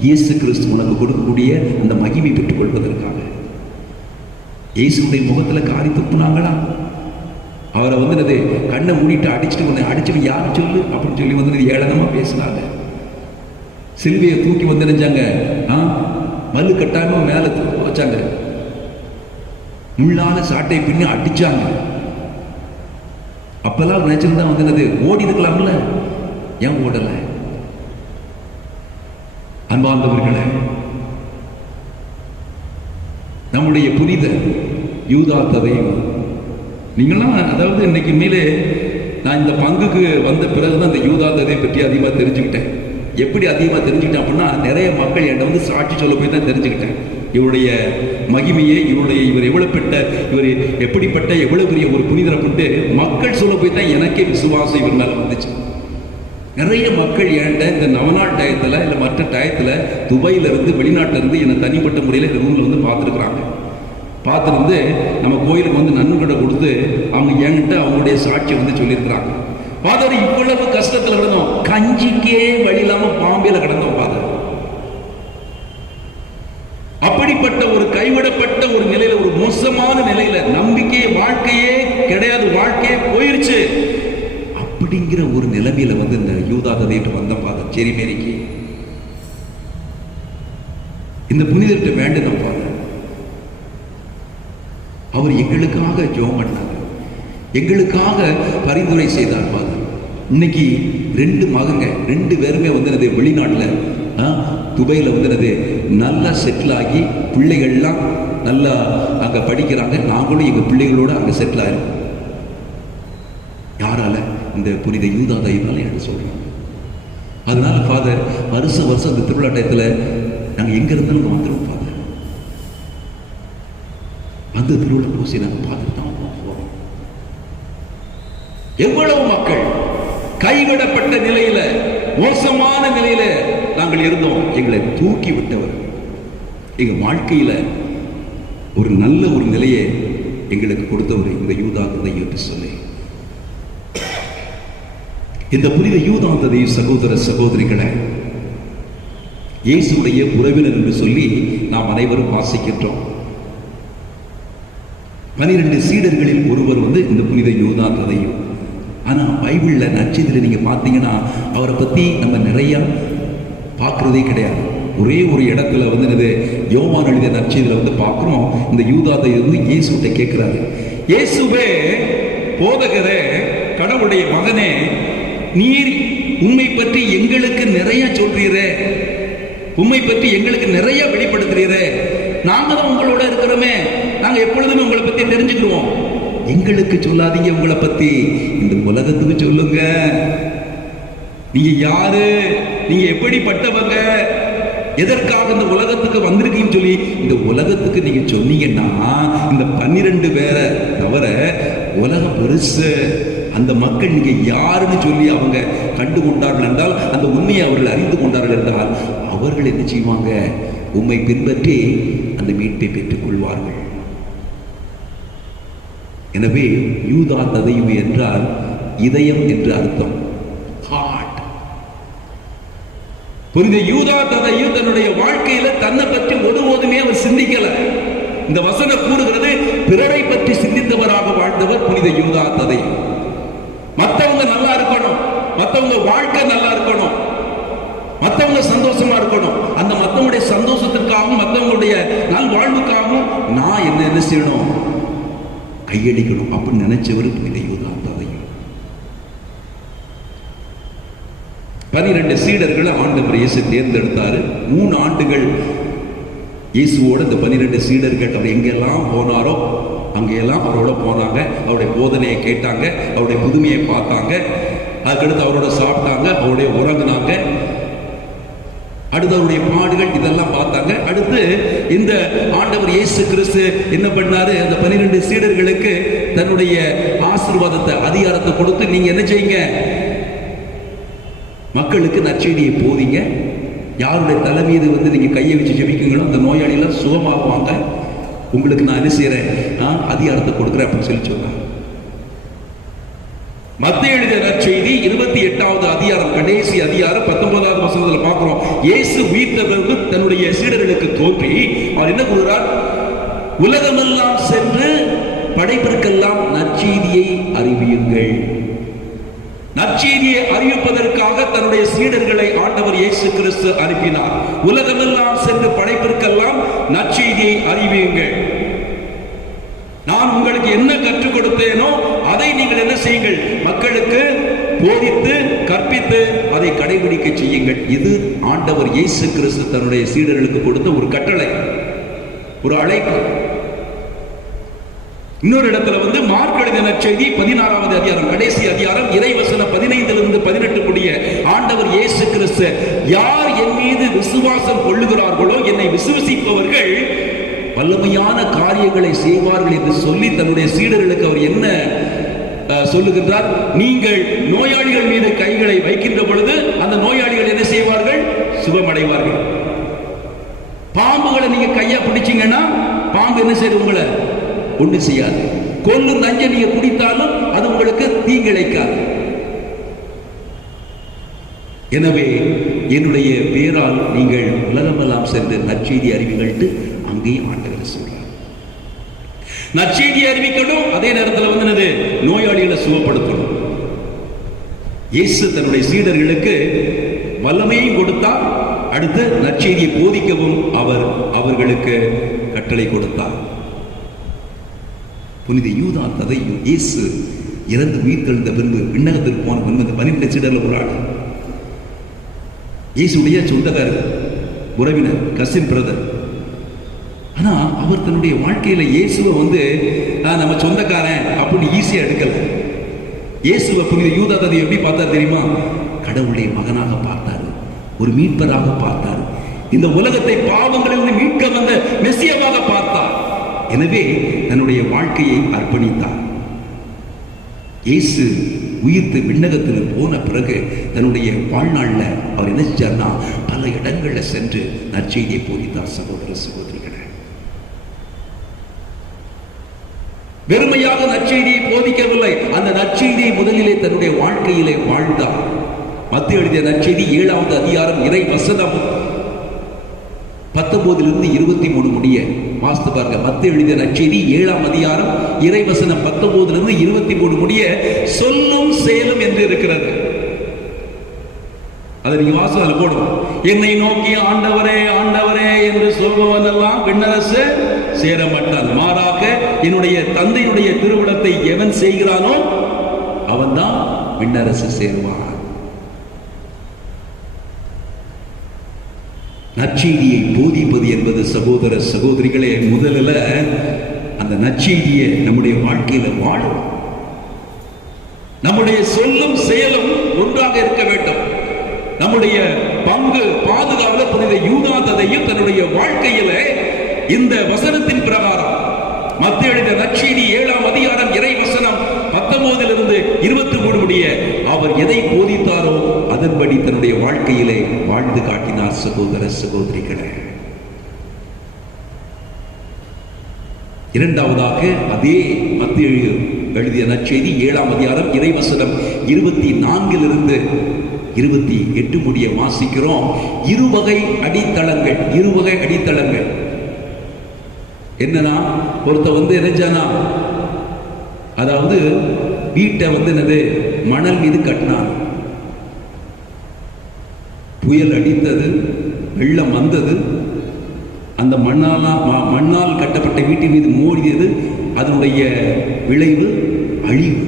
இயேசு கிறிஸ்து உனக்கு கொடுக்கக்கூடிய அந்த மகிமை பெற்றுக் கொள்வதற்காக. இயேசுடைய முகத்துல காரி துப்புனாங்களா? அவரை கண்ணை மூடிட்டு அடிச்சுட்டு யாரு சொல்லு அப்படின்னு சொல்லி ஏளனமா பேசினாங்க. சிலுவையை தூக்கி நினைச்சாங்க, மல்லு கட்டாம மேல வச்சாங்க, முள்ளால சாட்டை பின்னி அடிச்சாங்க. அப்பெல்லாம் நினைச்சிருந்தா ஓடி இருக்கலாம்ல, ஏன் ஓடல? அன்பார்ந்தவர்களே, நம்முடைய புனித யூதா ததையும் நீங்களாம், அதாவது இன்னைக்கு மேலே நான் இந்த பங்குக்கு வந்த பிறகுதான் இந்த யூதா ததையை பற்றி அதிகமாக தெரிஞ்சுக்கிட்டேன். எப்படி அதிகமாக தெரிஞ்சுக்கிட்டேன் அப்படின்னா, நிறைய மக்கள் என்கிட்ட சாட்சி சொல்ல போய் தான் தெரிஞ்சுக்கிட்டேன் இவருடைய மகிமையை, இவர் இவர் எப்படிப்பட்ட எவ்வளவு பெரிய ஒரு புனிதரை கொண்டு மக்கள் சொல்ல போய் தான் எனக்கே விசுவாசம் இவர் மேல வந்துச்சு. நிறைய மக்கள் என்கிட்ட இந்த நவநாள் டயத்தில் இல்லை மற்ற டயத்தில் துபாயிலிருந்து வெளிநாட்டிலிருந்து என்னை தனிப்பட்ட முறையில் இந்த ரூமில் பார்த்துருக்குறாங்க. பார்த்துருந்து நம்ம கோயிலுக்கு நன்கொடை கொடுத்து அவங்க என்கிட்ட அவங்களுடைய சாட்சியை சொல்லியிருக்கிறாங்க. ஃபாதர், இவ்வளவு கஷ்டத்தில் கிடந்தோம், கஞ்சிக்கே வழி இல்லாம பாம்பேல கிடந்தோம் ஃபாதர். அப்படிப்பட்ட ஒரு கைவிடப்பட்ட ஒரு நிலையில, ஒரு மோசமான நிலையில, நம்பிக்கையே வாழ்க்கையே கிடையாது, வாழ்க்கையே போயிருச்சு அப்படிங்கிற ஒரு நிலைமையில இந்த யூதா ததையிட்டு வந்தோம் ஃபாதர். ஜெரிமேரிக்கு இந்த புனிதர்கிட்ட வேண்டினோம் ஃபாதர். அவர் எங்களுக்காக ஜெபம் பண்ணார், எங்களுக்காக பரிந்துரை செய்தார் ஃபாதர். இன்னைக்கு 2 மகங்க, 2 பேருமே வெளிநாட்டில் துபாயில் நல்லா செட்டில் ஆகி பிள்ளைகள்லாம் நல்லா அங்கே படிக்கிறாங்க. நாங்களும் எங்கள் பிள்ளைகளோட அங்கே செட்டில் ஆயிருக்கோம். யாரால? இந்த புனித யூதா தயவுனால என்று சொல்றாங்க. அதனால ஃபாதர், வருஷம் அந்த திருவிழா டயத்தில் நாங்கள் எங்க இருந்தாலும் வந்துடுவோம் ஃபாதர். அந்த திருவிழா பூசி நாங்கள் பார்த்துட்டு தான் போறோம். எவ்வளவு மக்கள் கைவிடப்பட்ட நிலையில, மோசமான நிலையில நாங்கள் இருந்தோம். எங்களை தூக்கி விட்டவர் எங்க வாழ்க்கையில ஒரு நல்ல ஒரு நிலையை எங்களுக்கு கொடுத்தவர் இந்த யூதா ததை என்று சொல்லி, இந்த புனித யூதா ததை சகோதர சகோதரிகளை இயேசுடைய உறவினர் என்று சொல்லி நாம் அனைவரும் வாசிக்கின்றோம். 12 சீடர்களில் ஒருவர் இந்த புனித யூதா ததையும். ஆனா பைபிள்ல நற்செய்தியில நீங்க பார்த்தீங்கன்னா அவரை பத்தி நம்ம நிறைய பார்க்கறதே கிடையாது. ஒரே ஒரு இடத்துல யோவான் எழுதிய நற்செய்தியில பார்க்கிறோம். இந்த யூதா ததை இயேசுகிட்ட கேட்கிறாரு, இயேசுவே போதகரே, கடவுளுடைய மகனே, நீர் உண்மை பற்றி எங்களுக்கு நிறைய சொல்றீரே, உண்மை பற்றி எங்களுக்கு நிறைய வெளிப்படுத்துறீரே, நாங்க தான் உங்களோட இருக்கிறோமே, நாங்க எப்பொழுதுமே உங்களை பத்தி தெரிஞ்சுக்கிறோம், எங்களுக்கு சொல்லாதீங்க, உங்களை பத்தி இந்த உலகத்துக்கு சொல்லுங்க. நீங்க யாரு, நீங்க எப்படிப்பட்டவங்க, எதற்காக இந்த உலகத்துக்கு வந்திருக்கீங்கன்னு சொல்லி இந்த உலகத்துக்கு நீங்க சொன்னீங்கன்னா இந்த 12 பேரை தவிர உலகம் பெருசு, அந்த மக்கள் நீங்க யாருன்னு சொல்லி அவங்க கண்டு கொண்டார்கள் என்றால், அந்த உண்மையை அவர்கள் அறிந்து கொண்டார்கள் என்றால், அவர்கள் என்ன செய்வாங்க, உண்மை பின்பற்றி அந்த மீட்பை பெற்றுக் கொள்வார்கள். எனவே யூதா ததையு என்றால் இதயம் என்று அர்த்தம், ஹார்ட். புனித யூதா ததையு தன்னுடைய வாழ்க்கையில தன்னை பற்றி ஒருபோதுமே அவர் சிந்திக்கல. இந்த வசனம் கூறுகிறது, பிறரை பற்றி சிந்தித்தவராக வாழ்ந்தவர் புனித யூதா ததையு. மற்றவங்க நல்லா இருக்கணும், மற்றவங்க வாழ்க்கை நல்லா இருக்கணும், மற்றவங்க சந்தோஷமா இருக்கணும், அந்த மற்றவங்களுடைய சந்தோஷத்திற்காகவும் மற்றவங்களுடைய நல் வாழ்வுக்காகவும் நான் என்ன செய்யணும், கையடிக்கணும் அப்படின்னு நினைச்சவர் புனித யூதா ததையு. 12 சீடர்களை ஆண்டவர் இயேசு தேர்ந்தெடுத்தாரு. 3 ஆண்டுகள் இயேசுவோட இந்த 12 சீடர்கள் அவர் எங்கெல்லாம் போனாரோ அங்கெல்லாம் அவரோட போனாங்க, அவருடைய போதனையை கேட்டாங்க, அவருடைய புதுமையை பார்த்தாங்க, அதுக்கடுத்து அவரோட சாப்பிட்டாங்க, அவருடைய உறங்கினாங்க, அடுத்து அவருடைய பாடுகள் இதெல்லாம் பார்த்தாங்க. அடுத்து இந்த ஆண்டவர் இயேசு கிறிஸ்து என்ன பண்ணாரு, அந்த 12 சீடர்களுக்கு தன்னுடைய ஆசீர்வாதத்தை, அதிகாரத்தை கொடுத்து, நீங்க என்ன செய்யுங்க, மக்களுக்கு நற்செய்தியை போதிங்க, யாருடைய தலை மீது நீங்க கையை வச்சு ஜெபிக்குங்களோ அந்த நோயாளிகள் சுகமாகுவாங்க, உங்களுக்கு நான் என்ன செய்யறேன், அதிகாரத்தை கொடுக்குறேன் அப்படின்னு சொல்லி சொல்றாங்க. மத்தேயு எழுதிய நற்செய்தி 28வது அதிகாரம், கடைசி அதிகாரம் 19வது வசனத்துல பார்க்கிறோம். இயேசு உயிர்த்தெழுந்து தன்னுடைய சீடர்களுக்கு தோன்றி அவர் என்ன கூறுகிறார், உலகமெல்லாம் சென்று படைப்பிற்கெல்லாம் நற்செய்தியை அறிவியுங்கள். நற்செய்தியை அறிவிப்பதற்காக தன்னுடைய சீடர்களை ஆண்டவர் இயேசு கிறிஸ்து அனுப்பினார். உலகமெல்லாம் சென்று படைப்பிற்கெல்லாம் நற்செய்தியை அறிவியுங்கள். நான் உங்களுக்கு என்ன கற்றுக் கொடுத்தேனோ அதை நீங்கள் என்ன செய்யுங்கள், மக்களுக்கு போதித்து கற்பித்து அதை கடைபிடிக்க செய்யுங்கள். இது ஆண்டவர் இயேசு கிறிஸ்து தன்னுடைய சீடர்களுக்கு கொடுத்த ஒரு கட்டளை, ஒரு அழைப்பு. இன்னொரு இடத்துல மார்க் எழுதிய நற்செய்தி 16வது அதிகாரம், கடைசி அதிகாரம், இறைவசனம் 15லிருந்து 18 முடிய ஆண்டவர் இயேசு கிறிஸ்து, யார் என் மீது விசுவாசம் கொள்ளுகிறார்களோ, என்னை விசுவசிப்பவர்கள் வல்லமையான காரியங்களை செய்வார்கள் என்று சொல்லி தன்னுடைய சீடர்களுக்கு அவர் என்ன சொல்லுகின்றார், நீங்கள் நோயாளிகள் மீது கைகளை வைக்கின்ற பொழுது அந்த நோயாளிகள் என்ன செய்வார்கள், சுகமடைவார்கள். பாம்புகளை நீங்க கையா பிடிச்சீங்கன்னா பாம்பு என்ன செய்யும், உங்களை ஒண்ணு செய்யாது. கொல்லும் நஞ்சை நீங்க குடித்தாலும் அது உங்களுக்கு தீங்கிழைக்காது. எனவே என்னுடைய பேரால் நீங்கள் உலகமெல்லாம் சென்று நற்செய்தி அறிவிங்கள்ட்டு அங்கேயும் ஆண்டவர் சொல்றார். நற்செய்தி அறிவிக்கணும், அதே நேரத்தில் நோயாளிகளை சுகப்படுத்தணும். இயேசு தன்னுடைய சீடர்களுக்கு வல்லமையும் கொடுத்தார், அடுத்து நற்செய்தியை போதிக்கவும் அவர்களுக்கு கட்டளை கொடுத்தார். புனித யூதா ததையு இயேசு இறந்து உயிர்த்தெழுந்த பின்பு விண்ணகத்திற்கு போன பின்பு 12 சீடர்கள் ஒரு ஆள், இயேசுடைய சொந்தக்காரர், உறவினர், கசின் பிரதர். ஆனா அவர் தன்னுடைய வாழ்க்கையில இயேசுவை நம்ம சொந்தக்காரன் அப்படின்னு ஈஸியா எடுக்கல. இயேசுவை புனித யூதா ததையு எப்படி பார்த்தார் தெரியுமா, கடவுளுடைய மகனாக பார்த்தாரு, ஒரு மீட்பராக பார்த்தார், இந்த உலகத்தை பாவங்களில் மீட்க வந்த மெசியாவாக பார்த்தார். எனவே தன்னுடைய வாழ்க்கையை அர்ப்பணித்தார். இயேசு உயிர்த்து விண்ணகத்தில் போன பிறகு தன்னுடைய வாழ்நாள்ல அவர் என்ன செஞ்சார்னா பல இடங்கள்ல சென்று நற்செய்தியை போதித்தார். சகோதர சகோதரிகளே, வெறுமையாக நற்செய்தியை போதிக்கவில்லை, அந்த நற்செய்தியை முதலிலே தன்னுடைய வாழ்க்கையிலே வாழ்ந்தார். மத்தேயு எழுதிய நற்செய்தி 7வது அதிகாரம் இறை வசனம் 19 23 முடிய வாசித்து பாருங்க. மத்தேயு எழுதிய நற்செய்தி 7ஆம் அதிகாரம் இறை வசனம் 19 23 முடிய சொல்லும் செயலும் என்று இருக்கிறது. அதை நீங்க வாசல் போடுவோம். என்னை நோக்கி ஆண்டவரே ஆண்டவரே என்று சொல்பவன் எல்லாம் விண்ணரசு சேர மாட்டான், மாறாக என்னுடைய தந்தையுடைய திருவிழத்தை எவன் செய்கிறானோ அவன் தான் விண்ணரசு சேருவான். நற்செய்தியை போதிப்பது என்பது சகோதர சகோதரிகளே, முதல்ல அந்த நற்செய்தியை நம்முடைய வாழ்க்கையில வாழும். நம்முடைய சொல்லும் செயலும் ஒன்றாக இருக்க வேண்டும். நம்முடைய பங்கு பாதுகாவல புனித யூதாதையும் தன்னுடைய வாழ்க்கையில இந்த வசனத்தின் பிரகாரம் மத்தேயு எழுதிய நற்செய்தி 7ஆம் அதிகாரம் இறை வசனம் 19 23 முடிய அவர் எதை போதித்தாரோ அதன்படி தன்னுடைய வாழ்க்கையிலே வாழ்ந்து காட்டினார். சகோதர சகோதரிகளே, இரண்டாவதாக அதே மத்தேயு எழுதிய நற்செய்தி 7ஆம் அதிகாரம் இறை வசனம் 24 28 முடிய வாசிக்கிறோம். இருவகை அடித்தளங்கள் என்னன்னா, ஒருத்த இறைஞ்சானா, அதாவது வீட்டை என்னது மணல் மீது கட்டினான். புயல் அடித்தது, வெள்ளம் வந்தது, அந்த மண்ணால் கட்டப்பட்ட வீட்டின் மீது மோதியது. அதனுடைய விளைவு அழிவு.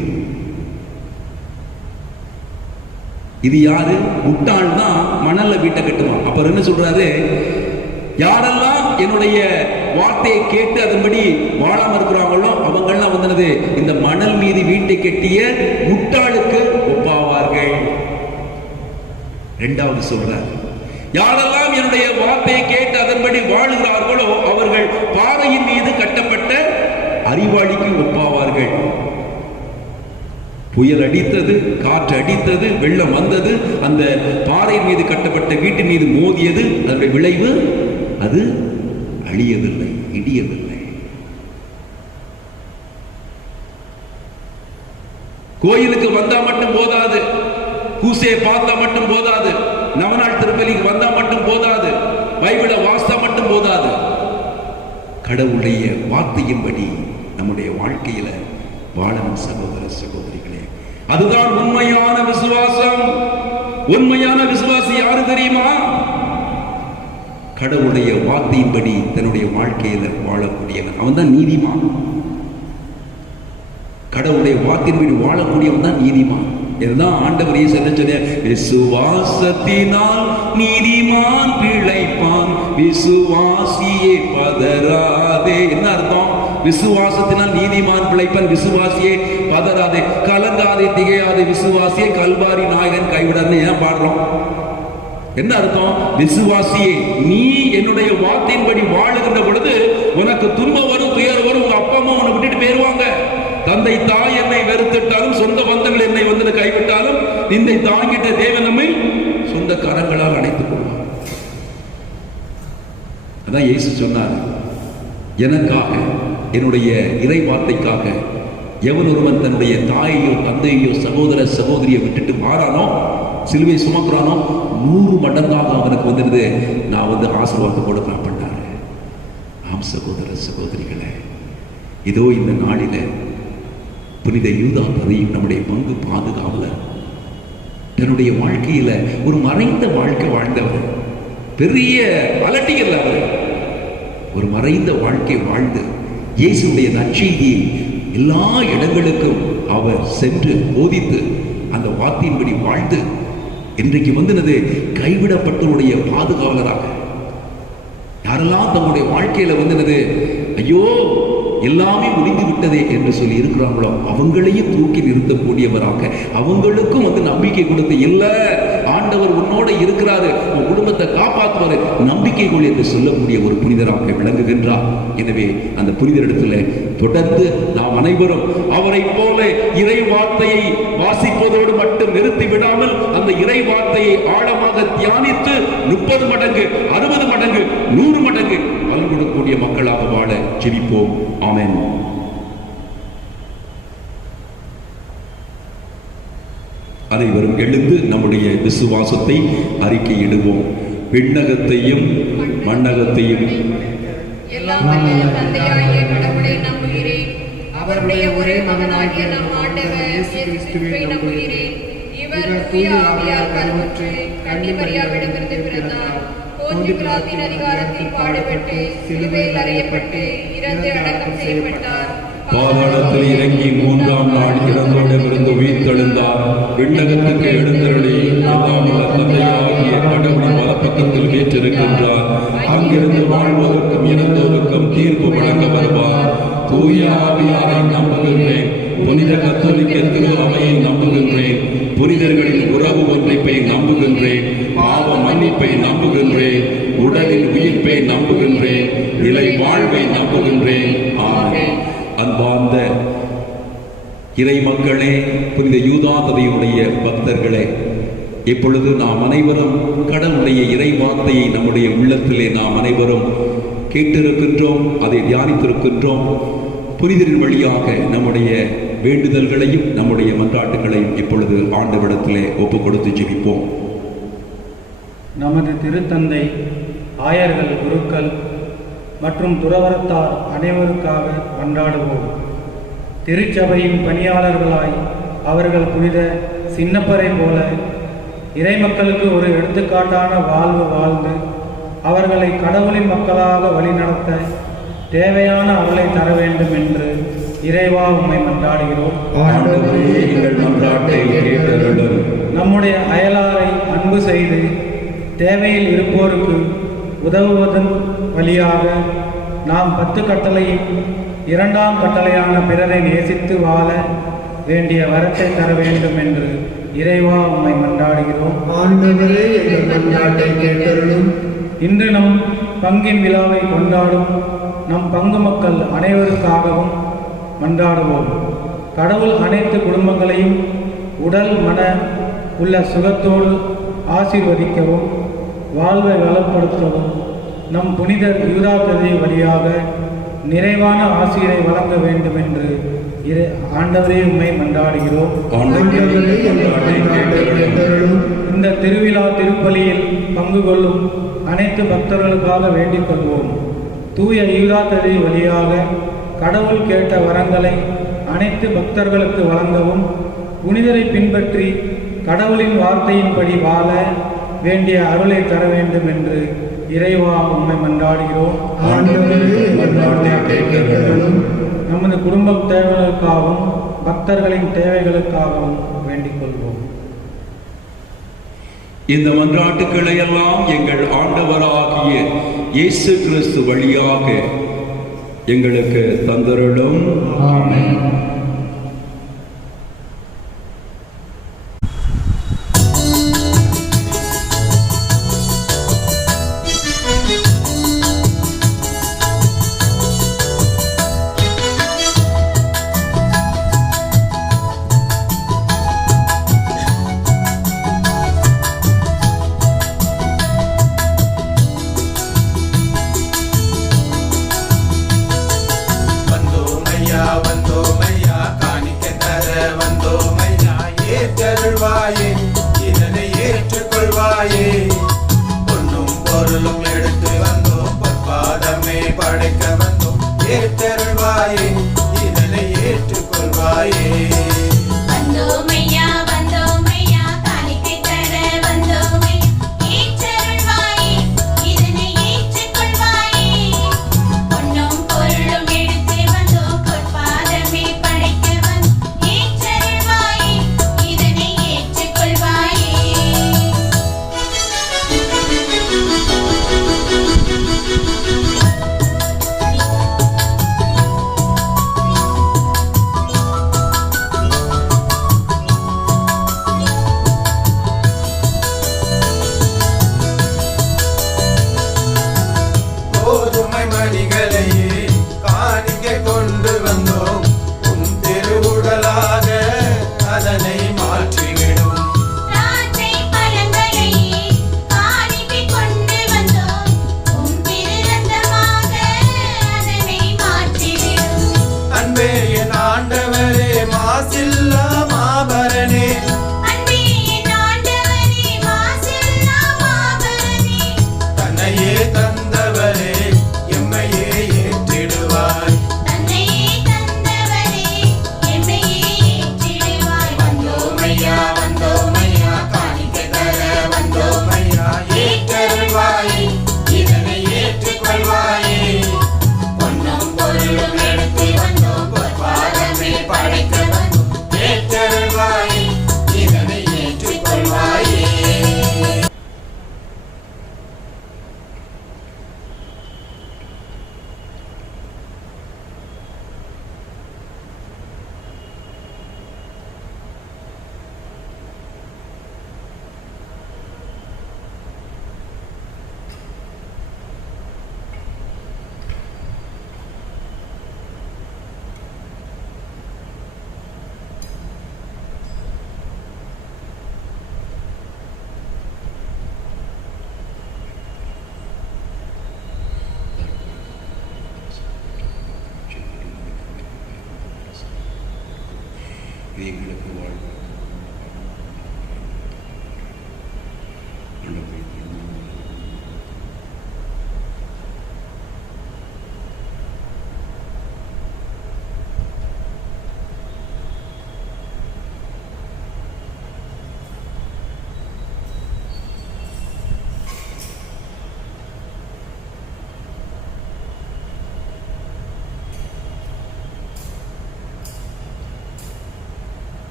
இது யாரு? முட்டாள் தான் மணல்ல வீட்டை கட்டுவான். அப்புறம் என்ன சொல்றாரு? யாரெல்லாம் என்னுடைய வார்த்தையை கேட்டு அதன்படி வாழாம இருக்கிறாங்களோ அவங்கெல்லாம் இந்த மணல் மீது வீட்டை கட்டிய முட்டாளுக்கு ஒப்பாவார்கள். இரண்டாவது சொல்றார், யாரெல்லாம் என்னுடைய வார்த்தையை கேட்டு அதன்படி வாழுகிறார்களோ அவர்கள் பாறையின் மீது கட்டப்பட்ட அறிவாளிக்கு ஒப்பாவார்கள். புயல் அடித்தது, காற்று அடித்தது, வெள்ளம் வந்தது, அந்த பாறை மீது கட்டப்பட்ட வீட்டின் மீது மோதியது. அதனுடைய விளைவு அது அழியவில்லை, இடியவில்லை. கோயிலுக்கு வந்தா மட்டும் போதாது, பூசையை பார்த்தா மட்டும் போதாது, நவநாள் திருப்பலிக்கு வந்தா மட்டும் போதாது, பைபிளை வாசித்தா மட்டும் போதாது. கடவுளுடைய வார்த்தையின்படி நம்முடைய வாழ்க்கையில வாழணும். சகோதர சகோதரிகளே, அதுதான் உண்மையான விசுவாசம். உண்மையான விசுவாசி யாரு தெரியுமா? கடவுளுடைய வார்த்தையின்படி தன்னுடைய வாழ்க்கையில வாழக்கூடியவன், அவன் தான் நீதிமான். கடவுளுடைய வார்த்தையின்படி வாழக்கூடியவன் தான் நீதிமான். இதுதான் ஆண்டவர் இயேசு என்ன சொன்னார்? விசுவாசத்தினால் நீதிமான் பிழைப்பான், விசுவாசியே பதறாதே. என்ன அர்த்தம்? விசுவாசத்தினால் நீதிமான் பிழைப்பான், விசுவாசியே பதறாதே, கலங்காதே, திகையாதே, விசுவாசியே கல்வாரி நாயகன் கைவிடாதே. ஏன் பாடுறோம்? என்ன அர்த்தம்? விசுவாசியே, நீ என்னுடைய வார்த்தையின்படி வாழுகின்ற பொழுது உனக்கு துன்பம் வரும், துயரம் வரும், உங்க அப்பா அம்மா உன்னை விட்டுட்டு போயிருவாங்க. தந்தை தாய் என்னை வெறுத்துட்டாலும், சொந்த பந்தங்கள் என்னை கைவிட்டாலும், நிந்தை தாங்கிட்ட தேவன் நம்மை சொந்த கரங்களால் அணைத்துக் கொள்வார். அதான் இயேசு சொன்னார், எனக்காக, என்னுடைய இறை வார்த்தைக்காக எவன் ஒருவன் தன்னுடைய தாயையோ தந்தையோ சகோதர சகோதரியை விட்டுட்டு மாறானோ, சிலுவை சுமக்கிறானோ, 100 மடங்காக அவனுக்கு நான் ஆசீர்வாதம் கொடுப்பேன் பண்ணாரு. ஆம் சகோதர சகோதரிகளே, இதோ இந்த நாளில புனித யூதாதை நம்முடைய பங்கு பாதுகாவலர் தன்னுடைய வாழ்க்கையில ஒரு மறைந்த வாழ்க்கை வாழ்ந்தவர். பெரிய அலட்டிகள் அவர் ஒரு மறைந்த வாழ்க்கை வாழ்ந்து இயேசுடைய நற்செய்தியை எல்லா இடங்களுக்கும் அவர் சென்று போதித்து அந்த வார்த்தையின்படி வாழ்ந்து இன்றைக்கு கைவிடப்பட்டவருடைய பாதுகாவலராக யாரெல்லாம் தங்களுடைய வாழ்க்கையில ஐயோ எல்லாமே முடிந்து விட்டதே என்று சொல்லி இருக்கிறாங்களோ அவங்களையும் தூக்கி நிறுத்தக்கூடியவராக, அவங்களுக்கும் நம்பிக்கை கொடுத்து, இல்ல ஆண்டவர் உன்னோட இருக்கிறாரு, உன் குடும்பத்தை காப்பாற்றுவாரு, நம்பிக்கை கொள் என்று சொல்லக்கூடிய ஒரு புனிதராக விளங்குகின்றார். எனவே அந்த புனிதரிடத்துல தொடர்ந்து நாம் அனைவரும் அவரை போல இறை வார்த்தையை வாசிப்பதோடு மட்டும் நிறுத்தி விடாமல் அந்த இறை வார்த்தையை ஆழமாக தியானித்து 30 மடங்கு 60 மடங்கு 100 மடங்கு பலன் கொடுக்கக்கூடிய மக்களாக வாழ ஜெபிப்போம். ஆமென். அனைவரும் எழுந்து நம்முடைய விசுவாசத்தை அறிக்கையிடுவோம். விண்ணகத்தையும் மண்ணகத்தையும் எல்லாம் வல்ல தந்தையாகிய கடவுளை நம்புகிறேன். அவருடைய ஒரே மகனாகிய நம் ஆண்டவர் இயேசு கிறிஸ்துவை நம்புகிறேன். இவர் தூய ஆவியால் கருவுற்று கன்னிமரியாவிடமிருந்து பிறந்தார். போன்றிய பிலாத்தின் அதிகாரத்தில் பாடுபட்டு சிலுவையில் அறையப்பட்டு இறந்து அடக்கம் செய்யப்பட்டார். பாதாளத்தில் இறங்கி 3ஆம் நாள் இறந்தோடமிருந்து உயிர்த்தெழுந்தார். விண்ணகத்துக்கு எழுந்தருளி நாதாமுள்ள தந்தையாகிய கடவுளின் வலப்பக்கத்தில் வீற்றிருக்கின்றார். அங்கிருந்து வாழ்வோருக்கும் இறந்தோருக்கும் தீர்ப்பு வழங்க வருவார். தூய ஆவியாரை நம்புகின்றேன். புனித கத்தோலிக்க திரு அவையை நம்புகின்றேன். புனிதர்களின் உறவு ஒன்றிப்பை நம்புகின்றேன். பாவ மன்னிப்பை நம்புகின்றேன். உடலின் உயிர்ப்பை நம்புகின்றேன். நிலை வாழ்வை நம்புகின்றேன். ஆமென். அன்பார்ந்த இறை மக்களே, புனித யூதாததையுடைய பக்தர்களே, இப்பொழுது நாம் அனைவரும் கடவுளுடைய இறை வார்த்தையை நம்முடைய உள்ளத்திலே நாம் அனைவரும் கேட்டிருக்கின்றோம், அதை தியானித்திருக்கின்றோம். புனிதரின் வழியாக நம்முடைய வேண்டுதல்களையும் நம்முடைய மன்றாட்டுகளையும் இப்பொழுது ஆண்டவரிடத்திலே ஒப்பு கொடுத்து ஜெபிப்போம். நமது திருத்தந்தை, ஆயர்கள், குருக்கள் மற்றும் துறவரத்தார் அனைவருக்காக மன்றாடுவோம். திருச்சபையின் பணியாளர்களாய் அவர்கள் புனித சின்னப்பரை போல இறைமக்களுக்கு ஒரு எடுத்துக்காட்டான வாழ்வு வாழ்ந்து அவர்களை கடவுளின் மக்களாக வழிநடத்த தேவையான அருளை தர வேண்டும் என்று இறைவா உம்மை மன்றாடுகிறோம். நம்முடைய அயலாரை அன்பு செய்து தேவையில் இருப்போருக்கு உதவுவதன் வழியாக நாம் 10 கட்டளையின் 2ஆம் கட்டளையான பிறரை நேசித்து வாழ வேண்டிய வரத்தை தர வேண்டும் என்று இறைவா உம்மை மன்றாடுகிறோம். இன்று நம் பங்கின் விழாவை கொண்டாடும் நம் பங்கு மக்கள் அனைவருக்காகவும் மன்றாடுவோம். கடவுள் அனைத்து குடும்பங்களையும் உடல் மன உள்ள சுகத்தோடு ஆசீர்வதிக்கவும் வாழ்வை வளப்படுத்தவும் நம் புனிதர் யூதாததை வழியாக நிறைவான ஆசீரை வழங்க வேண்டும் என்று ஆண்டவரே உம்மை மன்றாடுகிறோம். இந்த திருவிழா திருப்பலியில் பங்கு கொள்ளும் அனைத்து பக்தர்களுக்காக வேண்டிக் கொள்வோம். தூய யூதாததை வழியாக கடவுள் கேட்ட வரங்களை அனைத்து பக்தர்களுக்கு வழங்கவும் புனிதரை பின்பற்றி கடவுளின் வார்த்தையின்படி வாழ வேண்டிய அருளை தர வேண்டும் என்று இறைவா உம்மை மன்றாடுகிறோம். நமது குடும்ப தேவைகளுக்காகவும் பக்தர்களின் தேவைகளுக்காகவும் வேண்டிக் கொள்வோம். இந்த மன்றாட்டுக்களை எல்லாம் எங்கள் ஆண்டவராகிய இயேசு கிறிஸ்து வழியாக எங்களுக்கு தந்தருளும். ஆமென். வந்தோமையா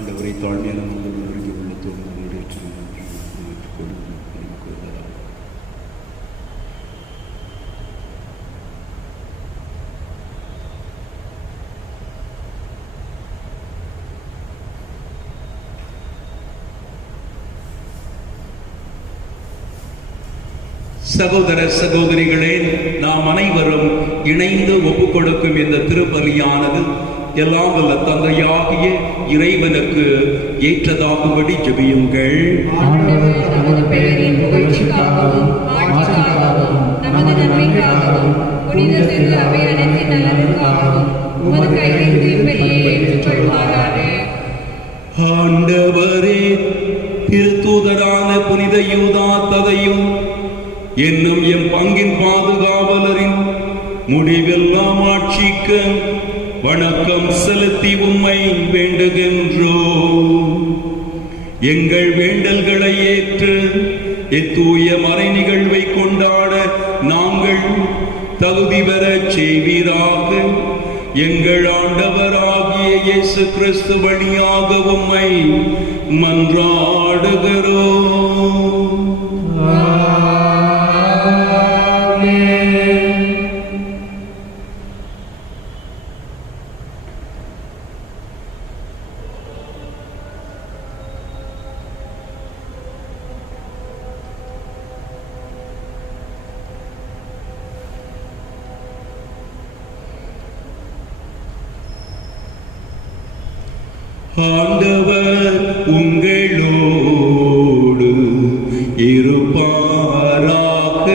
ஆண்டவரை தாழ்மையான மக்கள் நெருங்கி உள்ள தோன்றுடைய கொடுக்கும். சகோதர சகோதரிகளே, நாம் அனைவரும் இணைந்து ஒப்புக் கொடுக்கும் இந்த திருப்பலியானது எல்லாம் வல்ல தந்தையாகிய இறைவனுக்கு ஏற்றதாகும்படி ஜெபியுங்கள். ஆண்டவர் தமது பெயரின் புகழ்ச்சிக்காகவும் மாட்சிக்காகவும் நமது நன்மைக்காகவும் புனித திரு அவை அனைத்தின் நலனுக்காகவும் உமது கையிலிருந்து இப்பலியை ஏற்றுக்கொள்வாராக. ஆண்டவரே, திருத்தூதரான புனித யூதா ததையும் என்னும் எம் பங்கின் பாதுகாவலரின் முடிவெல்லாம் ஆட்சிக்க வணக்கம் செலுத்தி உம்மை வேண்டுகின்றோம். எங்கள் வேண்டல்களை ஏற்று இத்தூய மறை நிகழ்வை கொண்டாட நாங்கள் தகுதி பெறச் செய்வீராக. எங்கள் ஆண்டவராகிய இயேசு கிறிஸ்து வழியாக உம்மை மன்றாடுகிறோம். ஆண்டவர் உங்களோடு இருப்பாராக.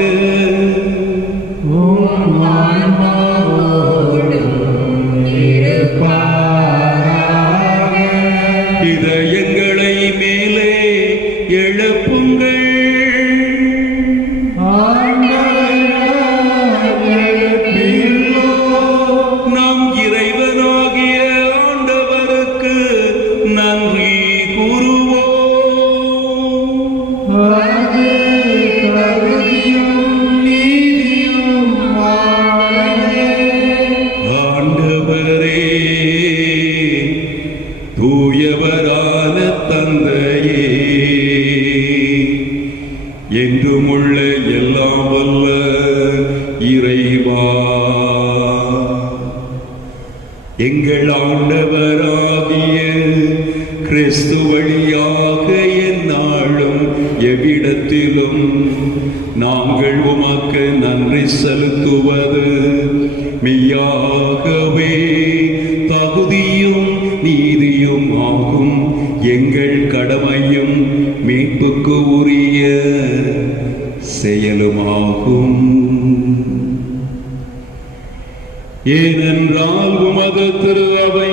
இதயங்களை மேலே எழுப்புங்கள். நம் இறைவனாகிய ஆண்டவருக்கு நன்றி கூறுவோம். ஆண்டவரே, தூயவரான தந்தையே, என்றுமுள்ள எல்லாம் வல்ல இறைவா, எங்கள் ஆண்டவராகிய கிறிஸ்து வழியாக எந்நாளும் எவ்விடத்திலும் நாங்கள் உமக்கு நன்றி செலுத்துவது மெய்யாகவே தகுதியும் நீதியும் ஆகும். எங்கள் கடமையும் மீட்புக்கு உரிய செயலுமாகும். ஏனென்றால் உமது திரு அவை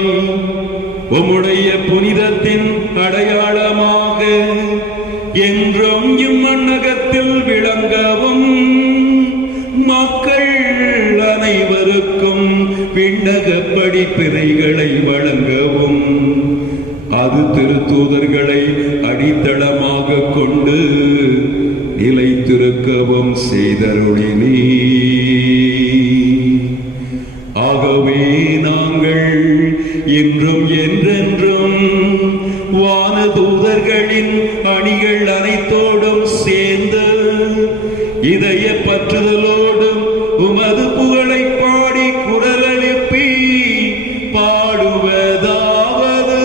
உம்முடைய புனிதத்தின் அடையாளமாக என்றும் இம்மண்ணகத்தில் விளங்கவும் மக்கள் அனைவருக்கும் விண்ணக படிப்பினைகளை வழங்கவும் அது திருத்தூதர்களை அடித்தளமாக கொண்டு நிலைத்திருக்கவும் செய்தருளினீ. ஆகவே நாங்கள் இன்றும் என்றென்றும் வானதூதர்களின் அணிகள் அனைத்தோடும் சேர்ந்து இதய பற்றுதலோடும் உமது புகழை பாடி குரல் எழுப்பி பாடுவதாவது.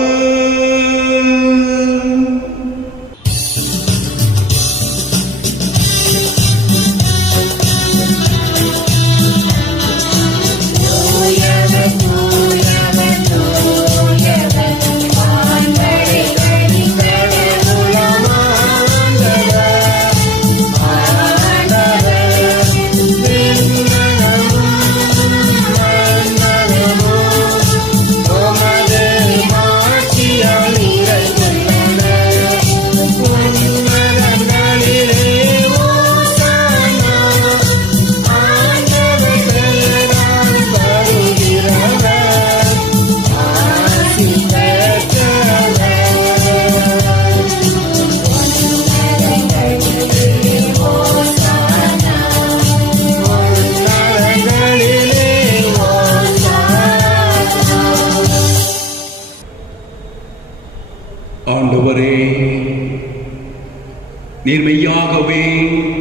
நீர் மெய்யாகவே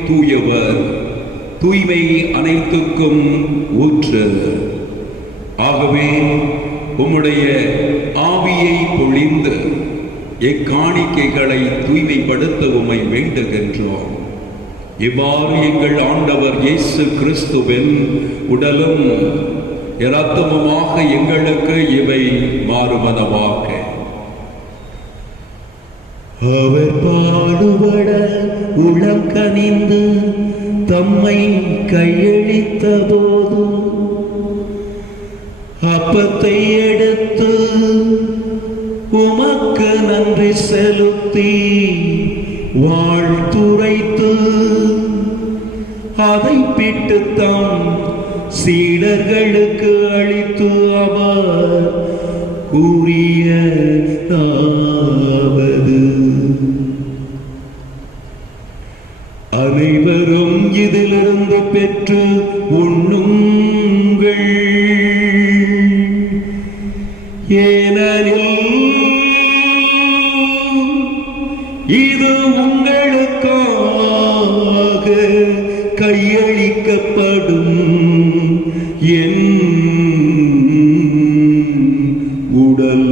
தூயவர், தூய்மை அனைத்துக்கும் ஊற்று. ஆகவே உம்முடைய ஆவியை பொழிந்து எக்காணிக்கைகளை தூய்மைப்படுத்த உம்மை வேண்டுகின்றோம். இவ்வாறு எங்கள் ஆண்டவர் இயேசு கிறிஸ்துவின் உடலும் இரத்தமுமாக எங்களுக்கு இவை மாறுவனவாக. அவர் பாடுபட உளம் கனிந்து தம்மை கையளித்த போது அப்பத்தை எடுத்து உமக்கு நன்றி செலுத்தி வாழ்த்துரைத்து அதை பிட்டு தம் சீடர்களுக்கு அளித்து அவர் கூறியதாவது: அனைவரும் இதிலிருந்து பெற்று உண்ணுங்கள், ஏனெனில் இது உங்களுக்காக கையளிக்கப்படும் என் உடல்.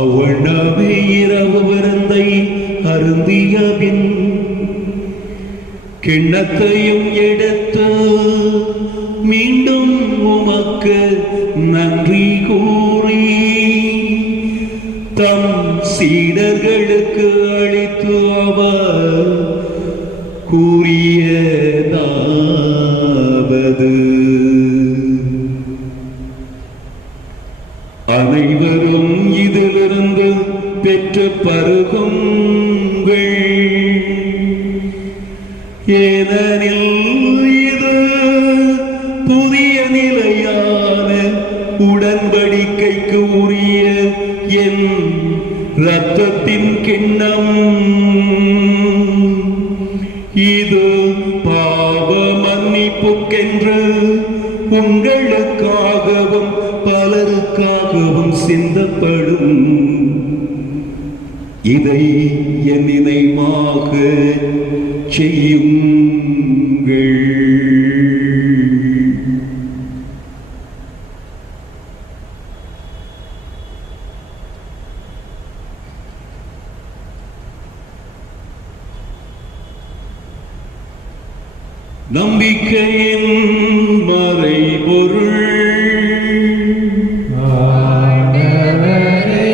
அவ்வண்ணமே இரவு விருந்தை அருந்திய பின் கிண்ணத்தையும் எடுத்து மீண்டும் உமக்கு நன்றி கூறி தம் சீடர்களுக்கு அளித்து அவர் கூறியதாவது: அனைவரும் இதிலிருந்து பெற்று பருகுங்கள், ஏனெனில் இது புதிய நிலையான உடன்படிக்கைக்கு உரிய என் இரத்தத்தின் கிண்ணம். இது பாவ மன்னிப்புக்கென்று உங்களுக்காகவும் பலருக்காகவும் சிந்தப்படும். இதை என் நினைவாக செய்யுங்கள். நம்பிக்கையின் மறைபொருள். ஆண்டவரே,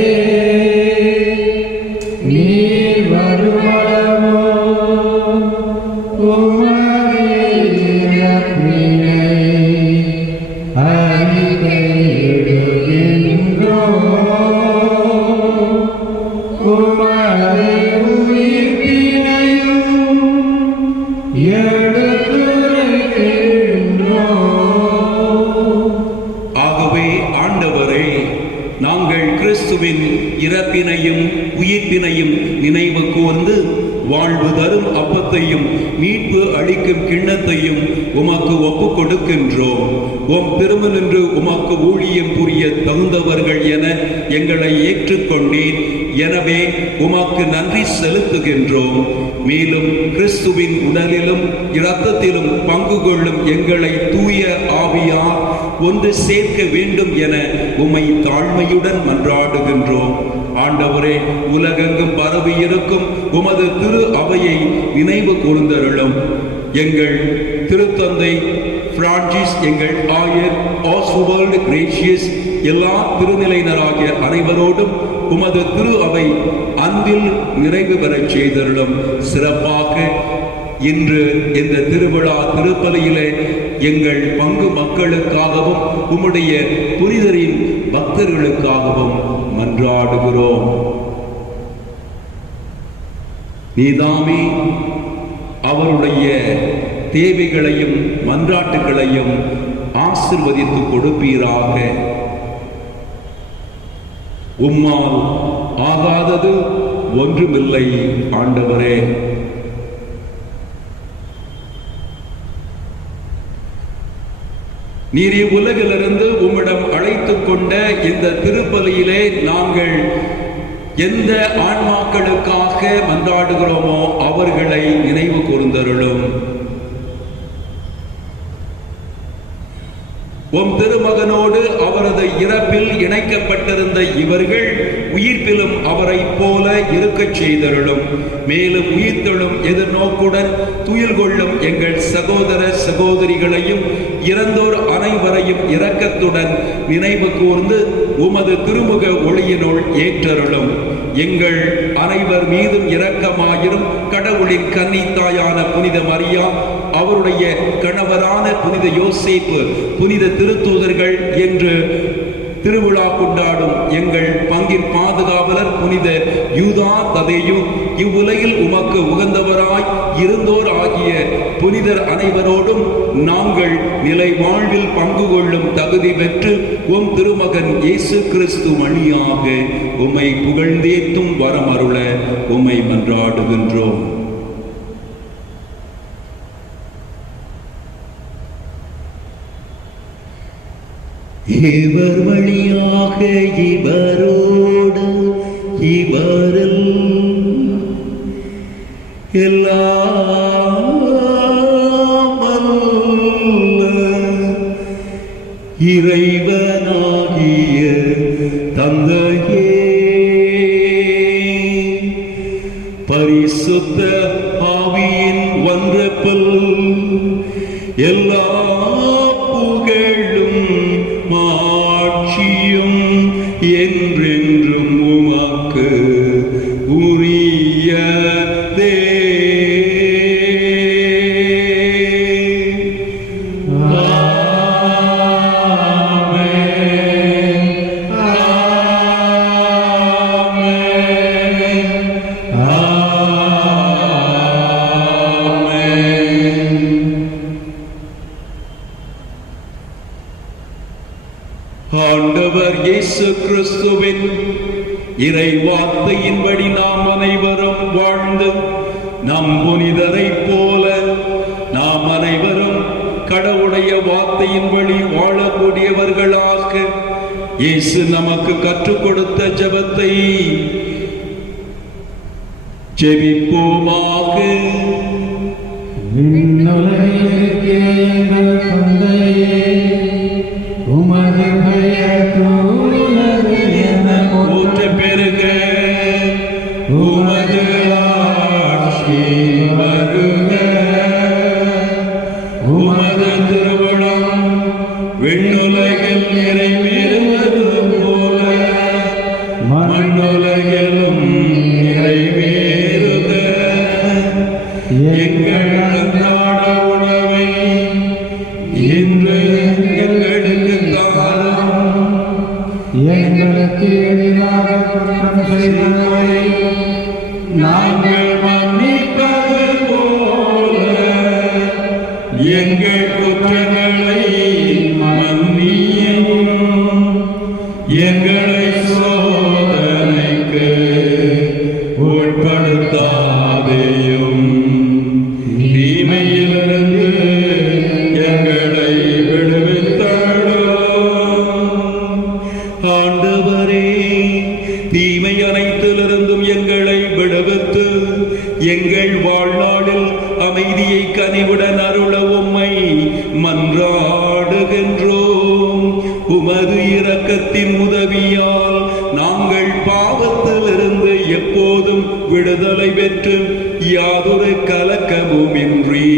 நீர் வருமளவோ உமது இறப்பினை அறிக்கையிடுகின்றோம், உமது உயிர்ப்பினையும் ஆகவே ஆண்டவரே, நாங்கள் கிறிஸ்துவின் இறப்பினையும் உயிர்ப்பினையும் நினைவு கூர்ந்து வாழ்வு தரும் அப்பத்தையும் மீட்பு அளிக்கும் கிண்ணத்தையும் உமக்கு ஒப்புக் கொடுக்கின்றோம். உம் திருமநின்று உமக்கு ஊழியம் புரிய தகுந்தவர்கள் என எங்களை ஏற்றுக்கொண்டீர். எனவே உமக்கு நன்றி செலுத்துகின்றோம். மேலும் கிறிஸ்துவின் உடலிலும் இரத்தத்திலும் பங்கு கொள்ளும் எங்களை தூய ஆவியார் ஒன்று சேர்க்க வேண்டும் என உம்மை தாழ்மையுடன் மன்றாடுகின்றோம். ஆண்டவரே, உலகெங்கும் பரவி இருக்கும் உமது திரு அவையை நினைவு கூர்ந்தருளும். எங்கள் திருத்தந்தை பிரான்சிஸ், எங்கள் ஆயர் ஆஸ்வால்ட் கிரேஷியஸ், எல்லா திருநிலையினராகிய அனைவரோடும் உமது திரு அவை அன்பில் நிறைவு பெறச் செய்தருளும். சிறப்பாக இன்று இந்த திருவிழா திருப்பலியிலே எங்கள் பங்கு மக்களுக்காகவும் உம்முடைய புனிதரின் பக்தர்களுக்காகவும் மன்றாடுகிறோம். நீதாமே அவருடைய தேவைகளையும் மன்றாட்டுகளையும் ஆசிர்வதித்து கொடுப்பீராக. உம்மால் ஆகாதது ஒன்றுமில்லை ஆண்டவரே. நீரே உலகிலிருந்து உம்மிடம் அழைத்துக் கொண்ட இந்த திருப்பலியிலே நாங்கள் எந்த ஆன்மாக்களுக்காக மன்றாடுகிறோமோ அவர்களை நினைவு கூர்ந்தருளும். உம் திருமகனோடு அவரது இறப்பில் இணைக்கப்பட்டிருந்த இவர்கள் உயிர்ப்பிலும் அவரை போல இருக்கச் செய்தருளும். மேலும் உயிர்த்தெழும் எதிர்நோக்குடன் துயில் கொள்ளும் எங்கள் சகோதர சகோதரிகளையும் இறந்தோர் அனைவரையும் இரக்கத்துடன் நினைவு கூர்ந்து உமது திருமுக ஒளியினுள் ஏற்றருளும். எங்கள் அனைவர் மீதும் இரக்கமாயிரும். கடவுளின் கன்னித்தாயான புனித மரியா, அவருடைய கணவரான புனித யோசேப்பு, புனித திருத்தூதர்கள் என்று திருவிழா கொண்டாடும் எங்கள் பங்கின் பாதுகாவலர் புனித யூதா ததேயு, இவ்வுலகில் உமக்கு உகந்தவராய் இருந்தோர் ஆகிய புனிதர் அனைவரோடும் நாங்கள் நிலை வாழ்வில் பங்கு கொள்ளும் தகுதி பெற்று உம் திருமகன் இயேசு கிறிஸ்து வழியாக உம்மை புகழ்ந்தேத்தும் வரமருள உம்மை மன்றாடுகின்றோம். இவர் வழியாக இவரோடு இவரில் எல்லாம் இறைவனாகிய தந்தையே, பரிசுத்த ஆவியின் ஒன்றப்பல் எல்லா புகழும் மாட்சியும் என்றென்றும் உமக்கு உரியதே. ஆண்டவர் இயேசு கிறிஸ்துவின் இறை வார்த்தையின்படி நாம் அனைவரும் வாழ்ந்து நம் புனிதரைப் போல நாம் அனைவரும் கடவுளுடைய வார்த்தையின்படி வாழக்கூடியவர்களாக இயேசு நமக்கு கற்றுக் கொடுத்த ஜெபத்தை ஜெபிப்போமாக. விண்ணுலகிற்கே எங்கள் தந்தையே, உமது பெயர் தூயது என போற்ற பெருக, உமது ஆட்சி வருக, உமது திருவுளம் விண்ணுலகில் நிறைவேறுவது போல மண்ணுலகிலும் நிறைவேறுக. எங்கள் அன்றாட உணவை இன்று எங்களுக்கு தாரும். எங்களுக்கு எதிராக குற்றம் செய்தவரை நாங்கள் மன்னிப்பது போல எங்கள் குற்றங்களை மன்னியும். எங்களை சோதனைக்கு உட்படுத்தாதேயும், தீமையிலிருந்து எங்களை விடுவித்தருளும். ஆண்டவரே, தீமை அனைத்திலிருந்தும் எங்களை விடுவித்து எங்கள் வாழ்நாளில் அமைதியை கனிவுடன் அருள உம்மை மன்றாடுகின்றோம். உமது இரக்கத்தின் உதவியால் நாங்கள் பாவத்திலிருந்து எப்போதும் விடுதலை பெற்று யாதொரு கலக்கமுமின்றி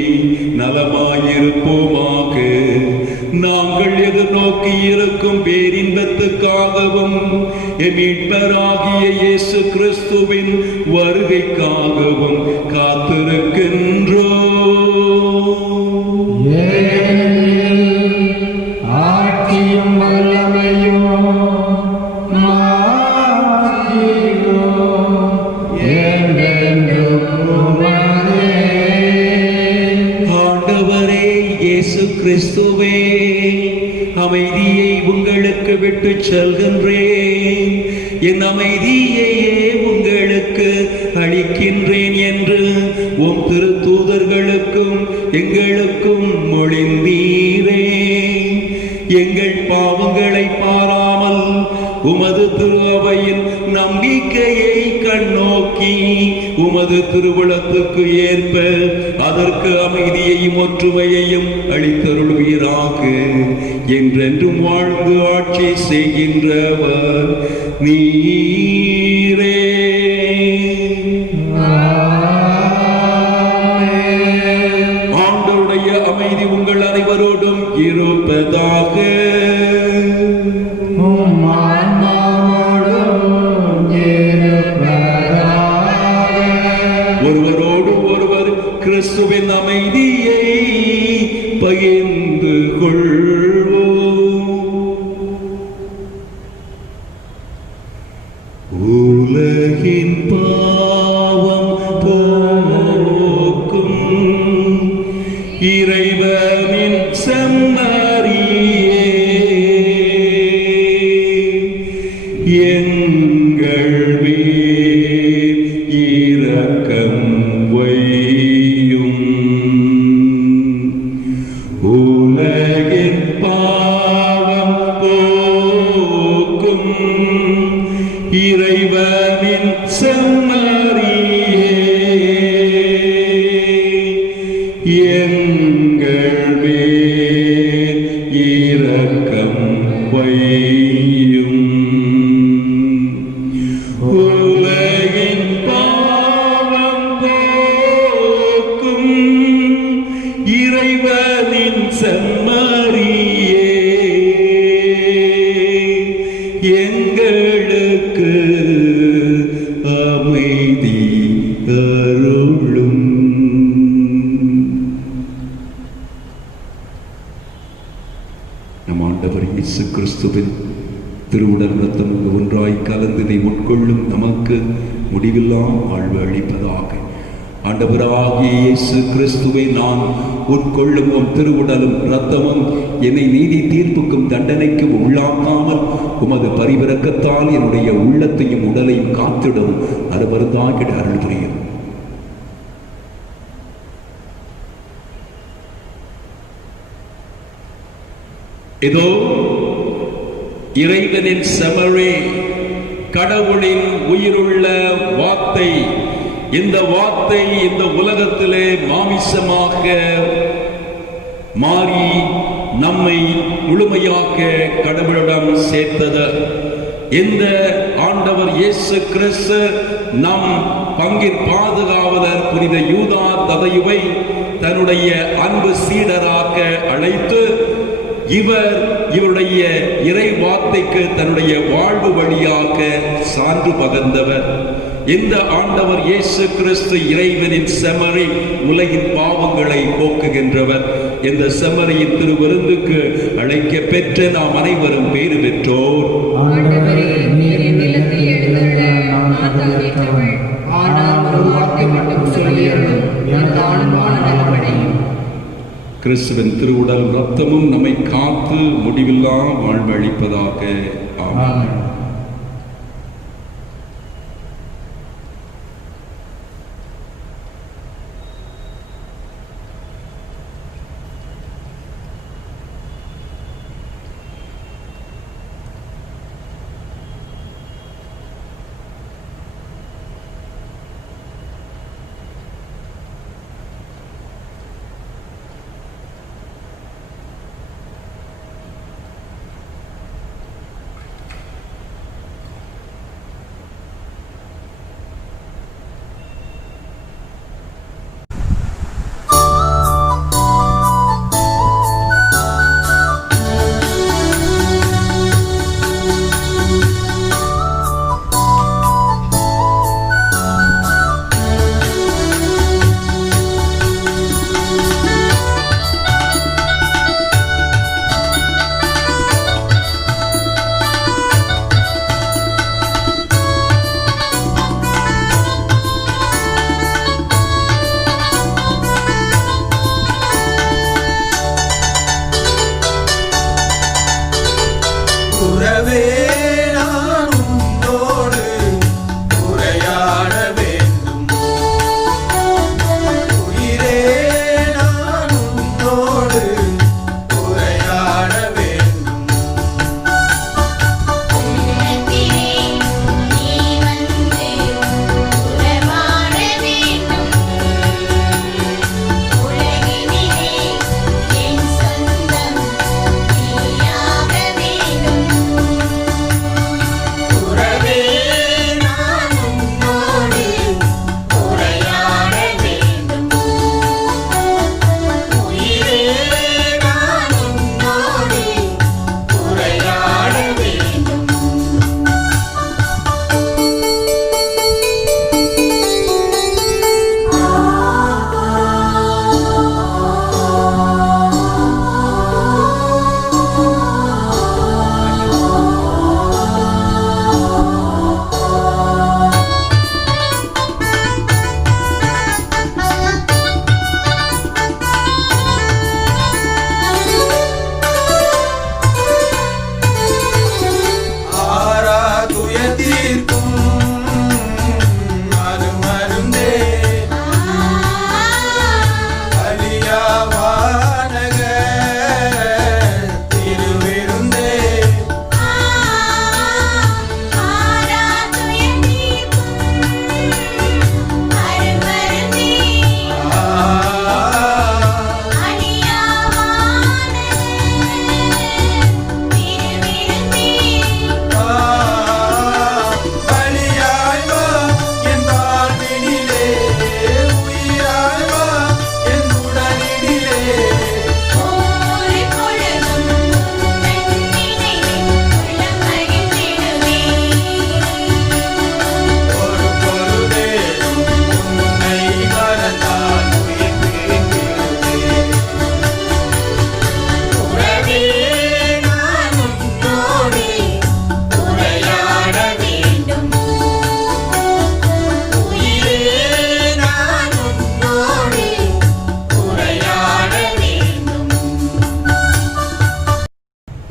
நலமாயிருப்போமாக. நாங்கள் எதிர்நோக்கி இருக்கும் பேரின்பத்துக்காகவும் மீட்பராகிய இயேசு கிறிஸ்துவின் வருகைக்காகவும் காத்திருக்கின்றோம். ஆட்சியும் வல்லமையும் ஆண்டவரே இயேசு கிறிஸ்துவே, அமைதியை உங்களுக்கு விட்டு செல்கின்றேன், என் அமைதியையே உங்களுக்கு எங்களுக்கு அளிக்கின்றேன் என்று உம் திருத்தூதர்களுக்கும் எங்களுக்கும் மொழிந்தீரே. எங்கள் பாவங்களை பாராமல் உமது திரு அவையின் நம்பிக்கையை கண்ணோக்கி உமது திருவுளத்துக்கு ஏற்ப அதற்கு அமைதியையும் ஒற்றுமையையும் அளித்தருள்வீராக. என்றென்றும் வாழ்ந்து ஆட்சி செய்கின்றவர் நீரே. ஆண்டவருடைய அமைதி உங்கள் அனைவரோடும் இருப்பதாக. ஒருவரோடு ஒருவர் கிறிஸ்துவின் அமைதியை பகிர்ந்து கொள்வோம். உலகின் பாவம் போக்கும் இறைவனின் செம்மறியே, எங்கள் மேல் இரக்கம் வையும். உலகின் பாவம் போக்கும் இறைவனின் செம்மறியே, எங்கள் மேல் இரக்கம் வையும். உலகின் பாவம் போக்கும் இறைவனின் செம்மறியே, எங்களுக்கு அமைதி அருளும். நம் ஆண்டவர் இயேசு கிறிஸ்துவின் திருவுடல் இரத்தம் ஒன்றாய் கலந்ததை உட்கொள்ளும் நமக்கு முடிவில்லா வாழ்வு அளிப்பதாக. ஆண்டவராகிய இயேசு கிறிஸ்துவை நான் உட்கொள்ளும் உம் திருவுடலும் இரத்தமும் என்னை நீதி தீர்ப்புக்கும் தண்டனைக்கும் உள்ளாக்காமல் உமது பரிவிரக்கத்தால் என்னுடைய உள்ளத்தையும் உடலையும் காத்திடும் அருமருந்தாகிட அருள் புரியும். இதோ இறைவனின் செமரே, கடவுளின் உயிருள்ள வார்த்தை. இந்த வார்த்தை இந்த உலகத்திலே மாமிசமாக மாறி நம்மை முழுமையாக கடவுளிடம் சேர்த்தது. இந்த ஆண்டவர் இயேசு கிறிஸ்து நம் பங்கின் பாதுகாவலர் புனித யூதா ததையுவை தன்னுடைய அன்பு சீடராக அழைத்து இவருடைய இறை வார்த்தைக்கு தன்னுடைய வாழ்வு வழியாக சான்று பகர்ந்தவர். இந்த ஆண்டவர் இயேசு கிறிஸ்து இறைவனின் செம்மறி, உலகின் பாவங்களை போக்குகின்றவர். இந்த செம்மறியின் திருவிருந்துக்கு அழைக்க பெற்ற நாம் அனைவரும் பேறு பெற்றோர். கிறிஸ்துவின் திருவுடல் இரத்தமும் நம்மை காத்து முடிவில்லா வாழ்வு அளிப்பதாக. ஆமென். உறவே நான் உன்னோடு உரையாட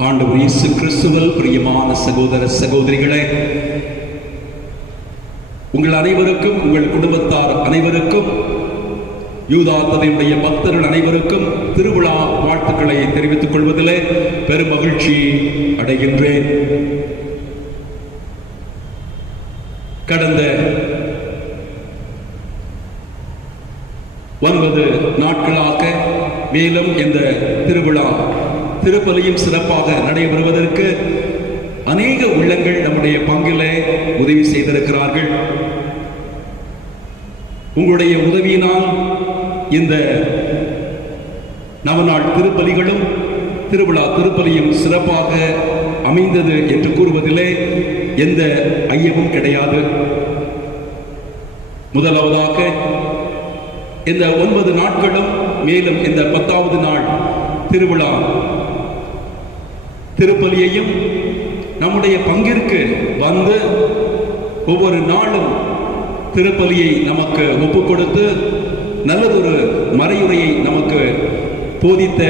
ஆண்டவர் இயேசு கிறிஸ்துவில் பிரியமான சகோதர சகோதரிகளே, உங்கள் அனைவருக்கும், உங்கள் குடும்பத்தார் அனைவருக்கும், யூதாத்ததையுடைய பக்தர்கள் அனைவருக்கும் திருவிழா வாழ்த்துக்களை தெரிவித்துக் கொள்வதிலே பெரும் மகிழ்ச்சி அடைகின்றேன். கடந்த 9 நாட்களாக மேலும் இந்த திருவிழா திருப்பலியும் சிறப்பாக நடைபெறுவதற்கு அநேக உள்ளங்கள் நம்முடைய பங்கிலே உதவி செய்திருக்கிறார்கள். உங்களுடைய உதவியினால் இந்த நவநாள் திருப்பலிகளும் திருவிழா திருப்பலியும் சிறப்பாக அமைந்தது என்று கூறுவதிலே எந்த ஐயமும் கிடையாது. முதலாவதாக இந்த 9 நாட்களும் மேலும் இந்த 10வது நாள் திருவிழா திருப்பலியையும் நம்முடைய பங்கிற்கு வந்து ஒவ்வொரு நாளும் திருப்பலியை நமக்கு ஒப்புக் கொடுத்து நல்லதொரு மறையுரையை நமக்கு போதித்த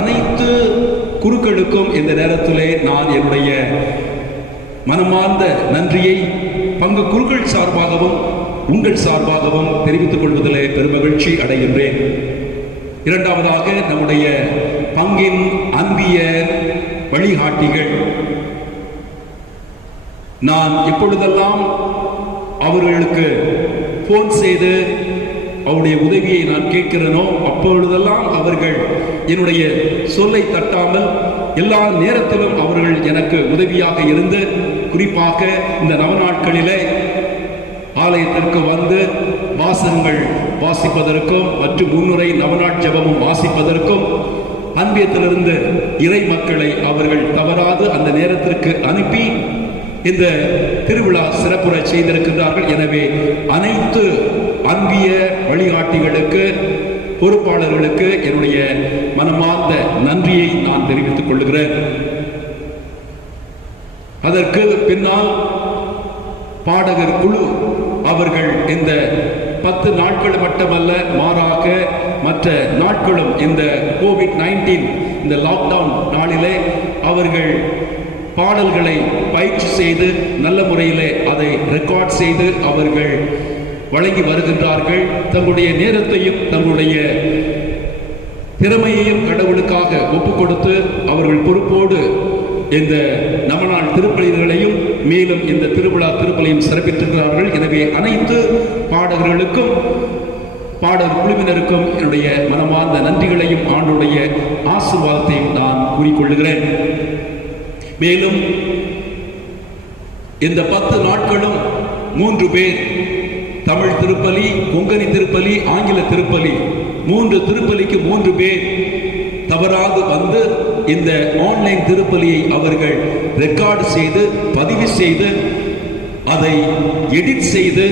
அனைத்து குருக்களுக்கும் இந்த நேரத்திலே நான் என்னுடைய மனமார்ந்த நன்றியை பங்கு குருக்கள் சார்பாகவும் உங்கள் சார்பாகவும் தெரிவித்துக் கொள்வதிலே பெருமகிழ்ச்சி அடைகின்றேன். இரண்டாவதாக நம்முடைய பங்கின் அன்பிய வழிகாட்டிகள், நான் எப்பொழுதெல்லாம் அவர்களுக்கு போன் செய்து அவருடைய உதவியை நான் கேட்கிறேனோ அப்பொழுதெல்லாம் அவர்கள் என்னுடைய சொல்லை தட்டாமல் எல்லா நேரத்திலும் அவர்கள் எனக்கு உதவியாக இருந்து, குறிப்பாக இந்த நவநாட்களிலே ஆலயத்திற்கு வந்து வாசகங்கள் வாசிப்பதற்கும் மற்றும் முன்னுரை நவநாட் ஜெபமும் வாசிப்பதற்கும் அன்பியத்திலிருந்து இறை மக்களை அவர்கள் தவறாது அந்த நேரத்திற்கு அனுப்பி இந்த திருவிழா சிறப்புற செய்திருக்கின்றார்கள். எனவே அனைத்து அன்பிய வழிகாட்டிகளுக்கு, பொறுப்பாளர்களுக்கு என்னுடைய மனமார்ந்த நன்றியை நான் தெரிவித்துக் கொள்கிறேன். அதற்கு பின்னால் பாடகர் குழு அவர்கள் இந்த 10 நாட்கள் மட்டுமல்ல, மாறாக மற்ற நாட்களும் இந்த கோவிட்-19 இந்த லாக்டவுன் நாளிலே அவர்கள் பாடல்களை பயிற்சி செய்து நல்ல முறையிலே அதை ரெக்கார்ட் செய்து அவர்கள் வழங்கி வருகின்றார்கள். தங்களுடைய நேரத்தையும் தங்களுடைய திறமையையும் கடவுளுக்காக ஒப்புக் கொடுத்து அவர்கள் பொறுப்போடு இந்த நவநாள் திருப்பலிகளையும் மேலும் இந்த திருவிழா திருப்பலியும் சிறப்பித்திருக்கிறார்கள். எனவே அனைத்து பாடகர்களுக்கும் பாடகர் குழுவினருக்கும் என்னுடைய மனமார்ந்த நன்றிகளையும் ஆண்டுடைய ஆசீர்வாதத்தையும் நான் கூறிக்கொள்கிறேன். மேலும் இந்த 10 நாட்களும் 3 பேர் தமிழ் திருப்பலி, கொங்கணி திருப்பலி, ஆங்கில திருப்பலி 3 திருப்பலிக்கு 3 பேர் தவறாது வந்து இந்த ஆன்லைன் திருப்பலியை அவர்கள் ரெக்கார்டு செய்து பதிவு செய்து அதை எடிட் செய்து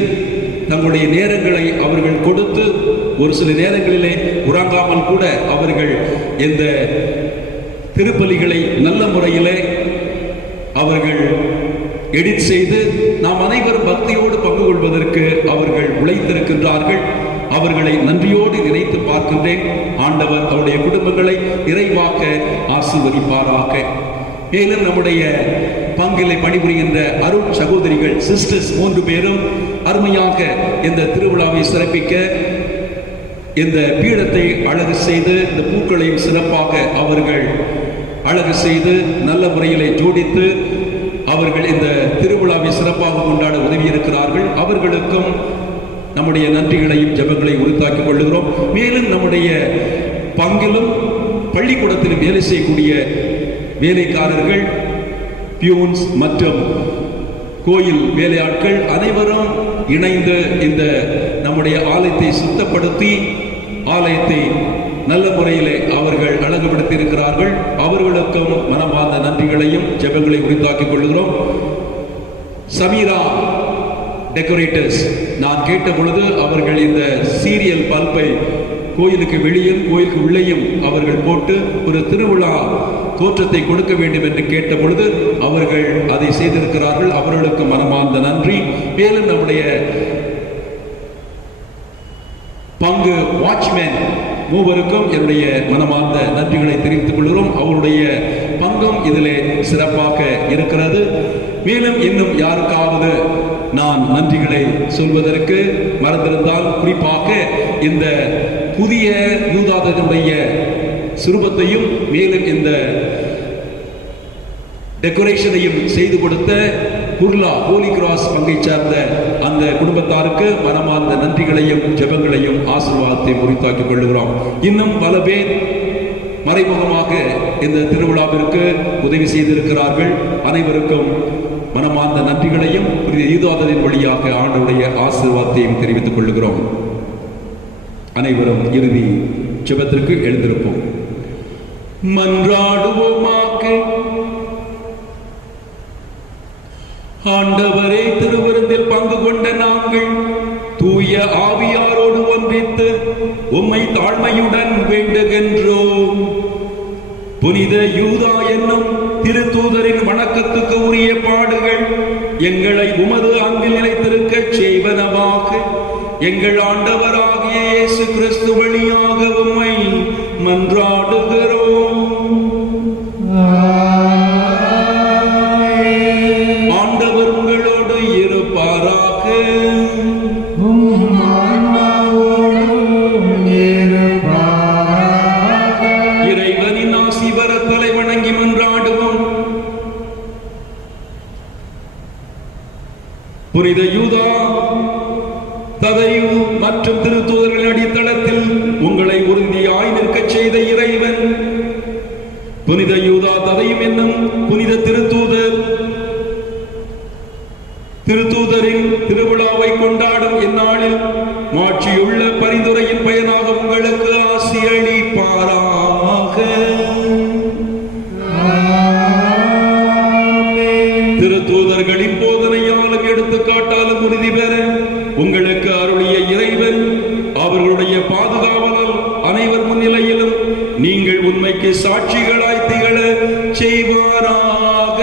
தங்களுடைய நேரங்களை அவர்கள் கொடுத்து ஒரு சில நேரங்களிலே உறங்காமல் கூட அவர்கள் இந்த திருப்பலிகளை நல்ல முறையிலே அவர்கள் எடிட் செய்து நாம் அனைவரும் பக்தியோடு பங்கு கொள்வதற்கு அவர்கள் உழைத்திருக்கின்றார்கள். அவர்களை நன்றியோடு நினைத்து பார்க்கின்றேன். ஆண்டவர் அவருடைய குடும்பங்களை நிறைவாக ஆசீர்வதிப்பாராக. மேலும் நம்முடைய பங்கிலே பணிபுரிகின்ற அருள் சகோதரிகள் சிஸ்டர்ஸ் 3 பேரும் அருமையாக இந்த திருவிழாவை சிறப்பிக்க இந்த பீடத்தை அழகு செய்து இந்த பூக்களையும் சிறப்பாக அவர்கள் அழகு செய்து நல்ல முறையிலே ஜோடித்து அவர்கள் இந்த திருவிழாவை சிறப்பாக கொண்டாட உதவி இருக்கிறார்கள். அவர்களுக்கும் நம்முடைய நன்றிகளையும் ஜெபங்களையும் உரித்தாக்கிக் கொள்ளுகிறோம். மேலும் நம்முடைய பங்கிலும் பள்ளிக்கூடத்திலும் வேலை செய்யக்கூடிய வேலைக்காரர்கள், பியூன்ஸ் மற்றும் கோயில் வேலையாட்கள் அனைவரும் இணைந்து இந்த நம்முடைய ஆலயத்தை சுத்தப்படுத்தி ஆலயத்தை நல்ல முறையிலே அவர்கள் அழகுபடுத்தி இருக்கிறார்கள். அவர்களுக்கும் மனமார்ந்த நன்றிகளையும் ஜெபங்களை உரித்தாக்கிக் கொள்கிறோம். சமீரா டெக்கரேட்டர்ஸ், நான் கேட்ட பொழுது அவர்கள் இந்த சீரியல் பல்பை கோயிலுக்கு வெளியில் கோயிலுக்கு உள்ளேயும் அவர்கள் போட்டு ஒரு திருவிழா தோற்றத்தை கொடுக்க வேண்டும் என்று கேட்ட பொழுது அவர்கள் அதை செய்திருக்கிறார்கள். அவர்களுக்கு மனமார்ந்த நன்றி. மேலும் நம்முடைய பங்கு வாட்ச்மேன் மூவருக்கும் என்னுடைய மனமார்ந்த நன்றிகளை தெரிவித்துக் கொள்கிறோம். அவருடைய பங்கும் இதிலே சிறப்பாக இருக்கிறது. மேலும் இன்னும் யாருக்காவது நான் நன்றிகளை சொல்வதற்கு மறந்திருந்தால், குறிப்பாக இந்த புதிய யூதாதனுடைய சுரூபத்தையும் மேலும் இந்த டெக்கரேஷனையும் செய்து கொடுத்த குர்லா ஹோலி கிராஸ் பங்கை சார்ந்த அந்த குடும்பத்தாருக்கு மனமார்ந்த நன்றிகளையும் ஜெபங்களையும் ஆசீர்வாதத்தையும் உரித்தாக்கிக் கொள்கிறோம். இன்னும் பல பேர் மறைமுகமாக இந்த திருவிழாவிற்கு உதவி செய்திருக்கிறார்கள். அனைவருக்கும் மனமார்ந்த நன்றிகளையும் யூதாதனின் வழியாக ஆண்டவருடைய ஆசீர்வாதத்தையும் தெரிவித்துக் கொள்கிறோம். அனைவரும் இறுதி ஜெபத்திற்கு எழுந்திருப்போம். மன்றாடுவோமாக. ஆண்டவரே, திருவிருந்தில் பங்கு கொண்ட நாங்கள் தூய ஆவியாரோடு ஒன்றித்து உம்மை தாழ்மையுடன் வேண்டுகின்றோம். புனித யூதா என்னும் திருத்தூதரின் வணக்கத்துக்கு உரிய பாடுகள் எங்களை உமது அன்பில் நிலைத்திருக்க செய்வனவாக எங்கள் ஆண்டவராகிய இயேசு கிறிஸ்து வழியாக உம்மை மன்றாடுகிறோம். ஆண்டவர் உங்களோடு இருப்பாராக. இறைவனின் ஆசி பெற தலை வணங்கி மன்றாடுவோம். புனித யூதா ததையு மற்றும் திருத்தூதர்களின் அடித்தளத்தில் உங்களை உறுதியாய் நிற்கச் செய்த இறைவன், புனித யூதா ததையும் என்னும் புனித திருத்தூதரின் திருவிழாவை கொண்டாடும் இந்நாளில் மாட்சியுள்ள பரிந்துரையின் பயனாக உங்களுக்கு ஆசி அளிப்பாராக. திருத்தூதர்களின் போதனையாலும் எடுத்துக்காட்டாலும் உறுதி பெற உங்களுக்கு அருளிய இறைவன் அவர்களுடைய பாதுகாவலால் அனைவர் முன்னிலையிலும் நீங்கள் உண்மைக்கு சாட்சிகளாய் திகழ செய்வாராக.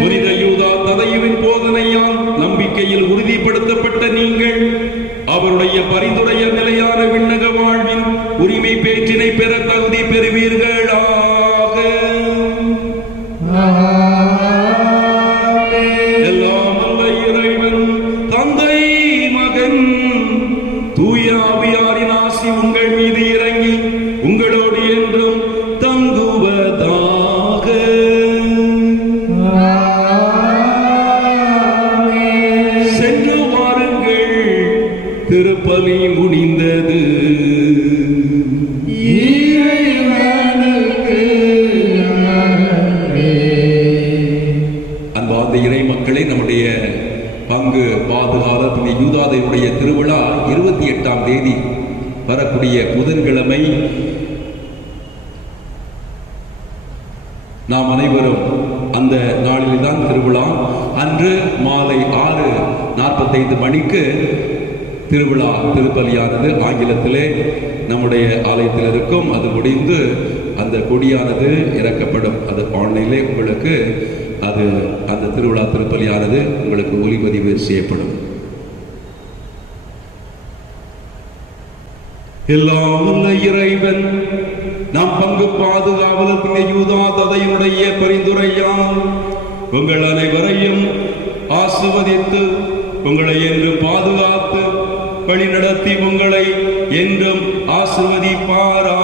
புனித யூதா ததையுவின் போதனையால் நம்பிக்கையில் உறுதிப்படுத்தப்பட்ட நீங்கள் அவருடைய பரிந்துரைய நிலையான விண்ணக வாழ்வின் உரிமை பேற்றினை பெற தகுதி பெறுவீர்களாக. எல்லாம் வல்ல இறைவன் தந்தை, மகன், தூய ஆவியாரின் ஆசி உங்கள் மீது இறங்கி உங்களோடு என்றும் தங்குவதாக. சென்று வாருங்கள், திருப்பலி முடிந்தது. அன்பார்ந்த இறை மக்களே, நம்முடைய பங்கு பாதுகாப்பு யூதாதையுடைய திருவிழா 28ஆம் தேதி வரக்கூடிய புதன்கிழமை நாம் அனைவரும் அந்த நாளில்தான் திருவிழா. அன்று மாலை 6:45 மணிக்கு திருவிழா திருப்பலியானது ஆங்கிலத்திலே நம்முடைய ஆலயத்தில் இருக்கும். அது முடிந்து அந்த கொடியானது இறக்கப்படும். அது ஆன்லைனிலே உங்களுக்கு அது அந்த திருவிழா திருப்பலியானது உங்களுக்கு ஒளிப்பதிவு செய்யப்படும். எல்லாம் உள்ள இறைவன் நாம் பங்கு பாதுகாவலர் யூதா ததையுடைய பரிந்துரையால் உங்கள் அனைவரையும் ஆசீர்வதித்து உங்களை என்று பாதுகாத்து வழி நடத்தி உங்களை என்றும் ஆசீர்வதிப்பாரா.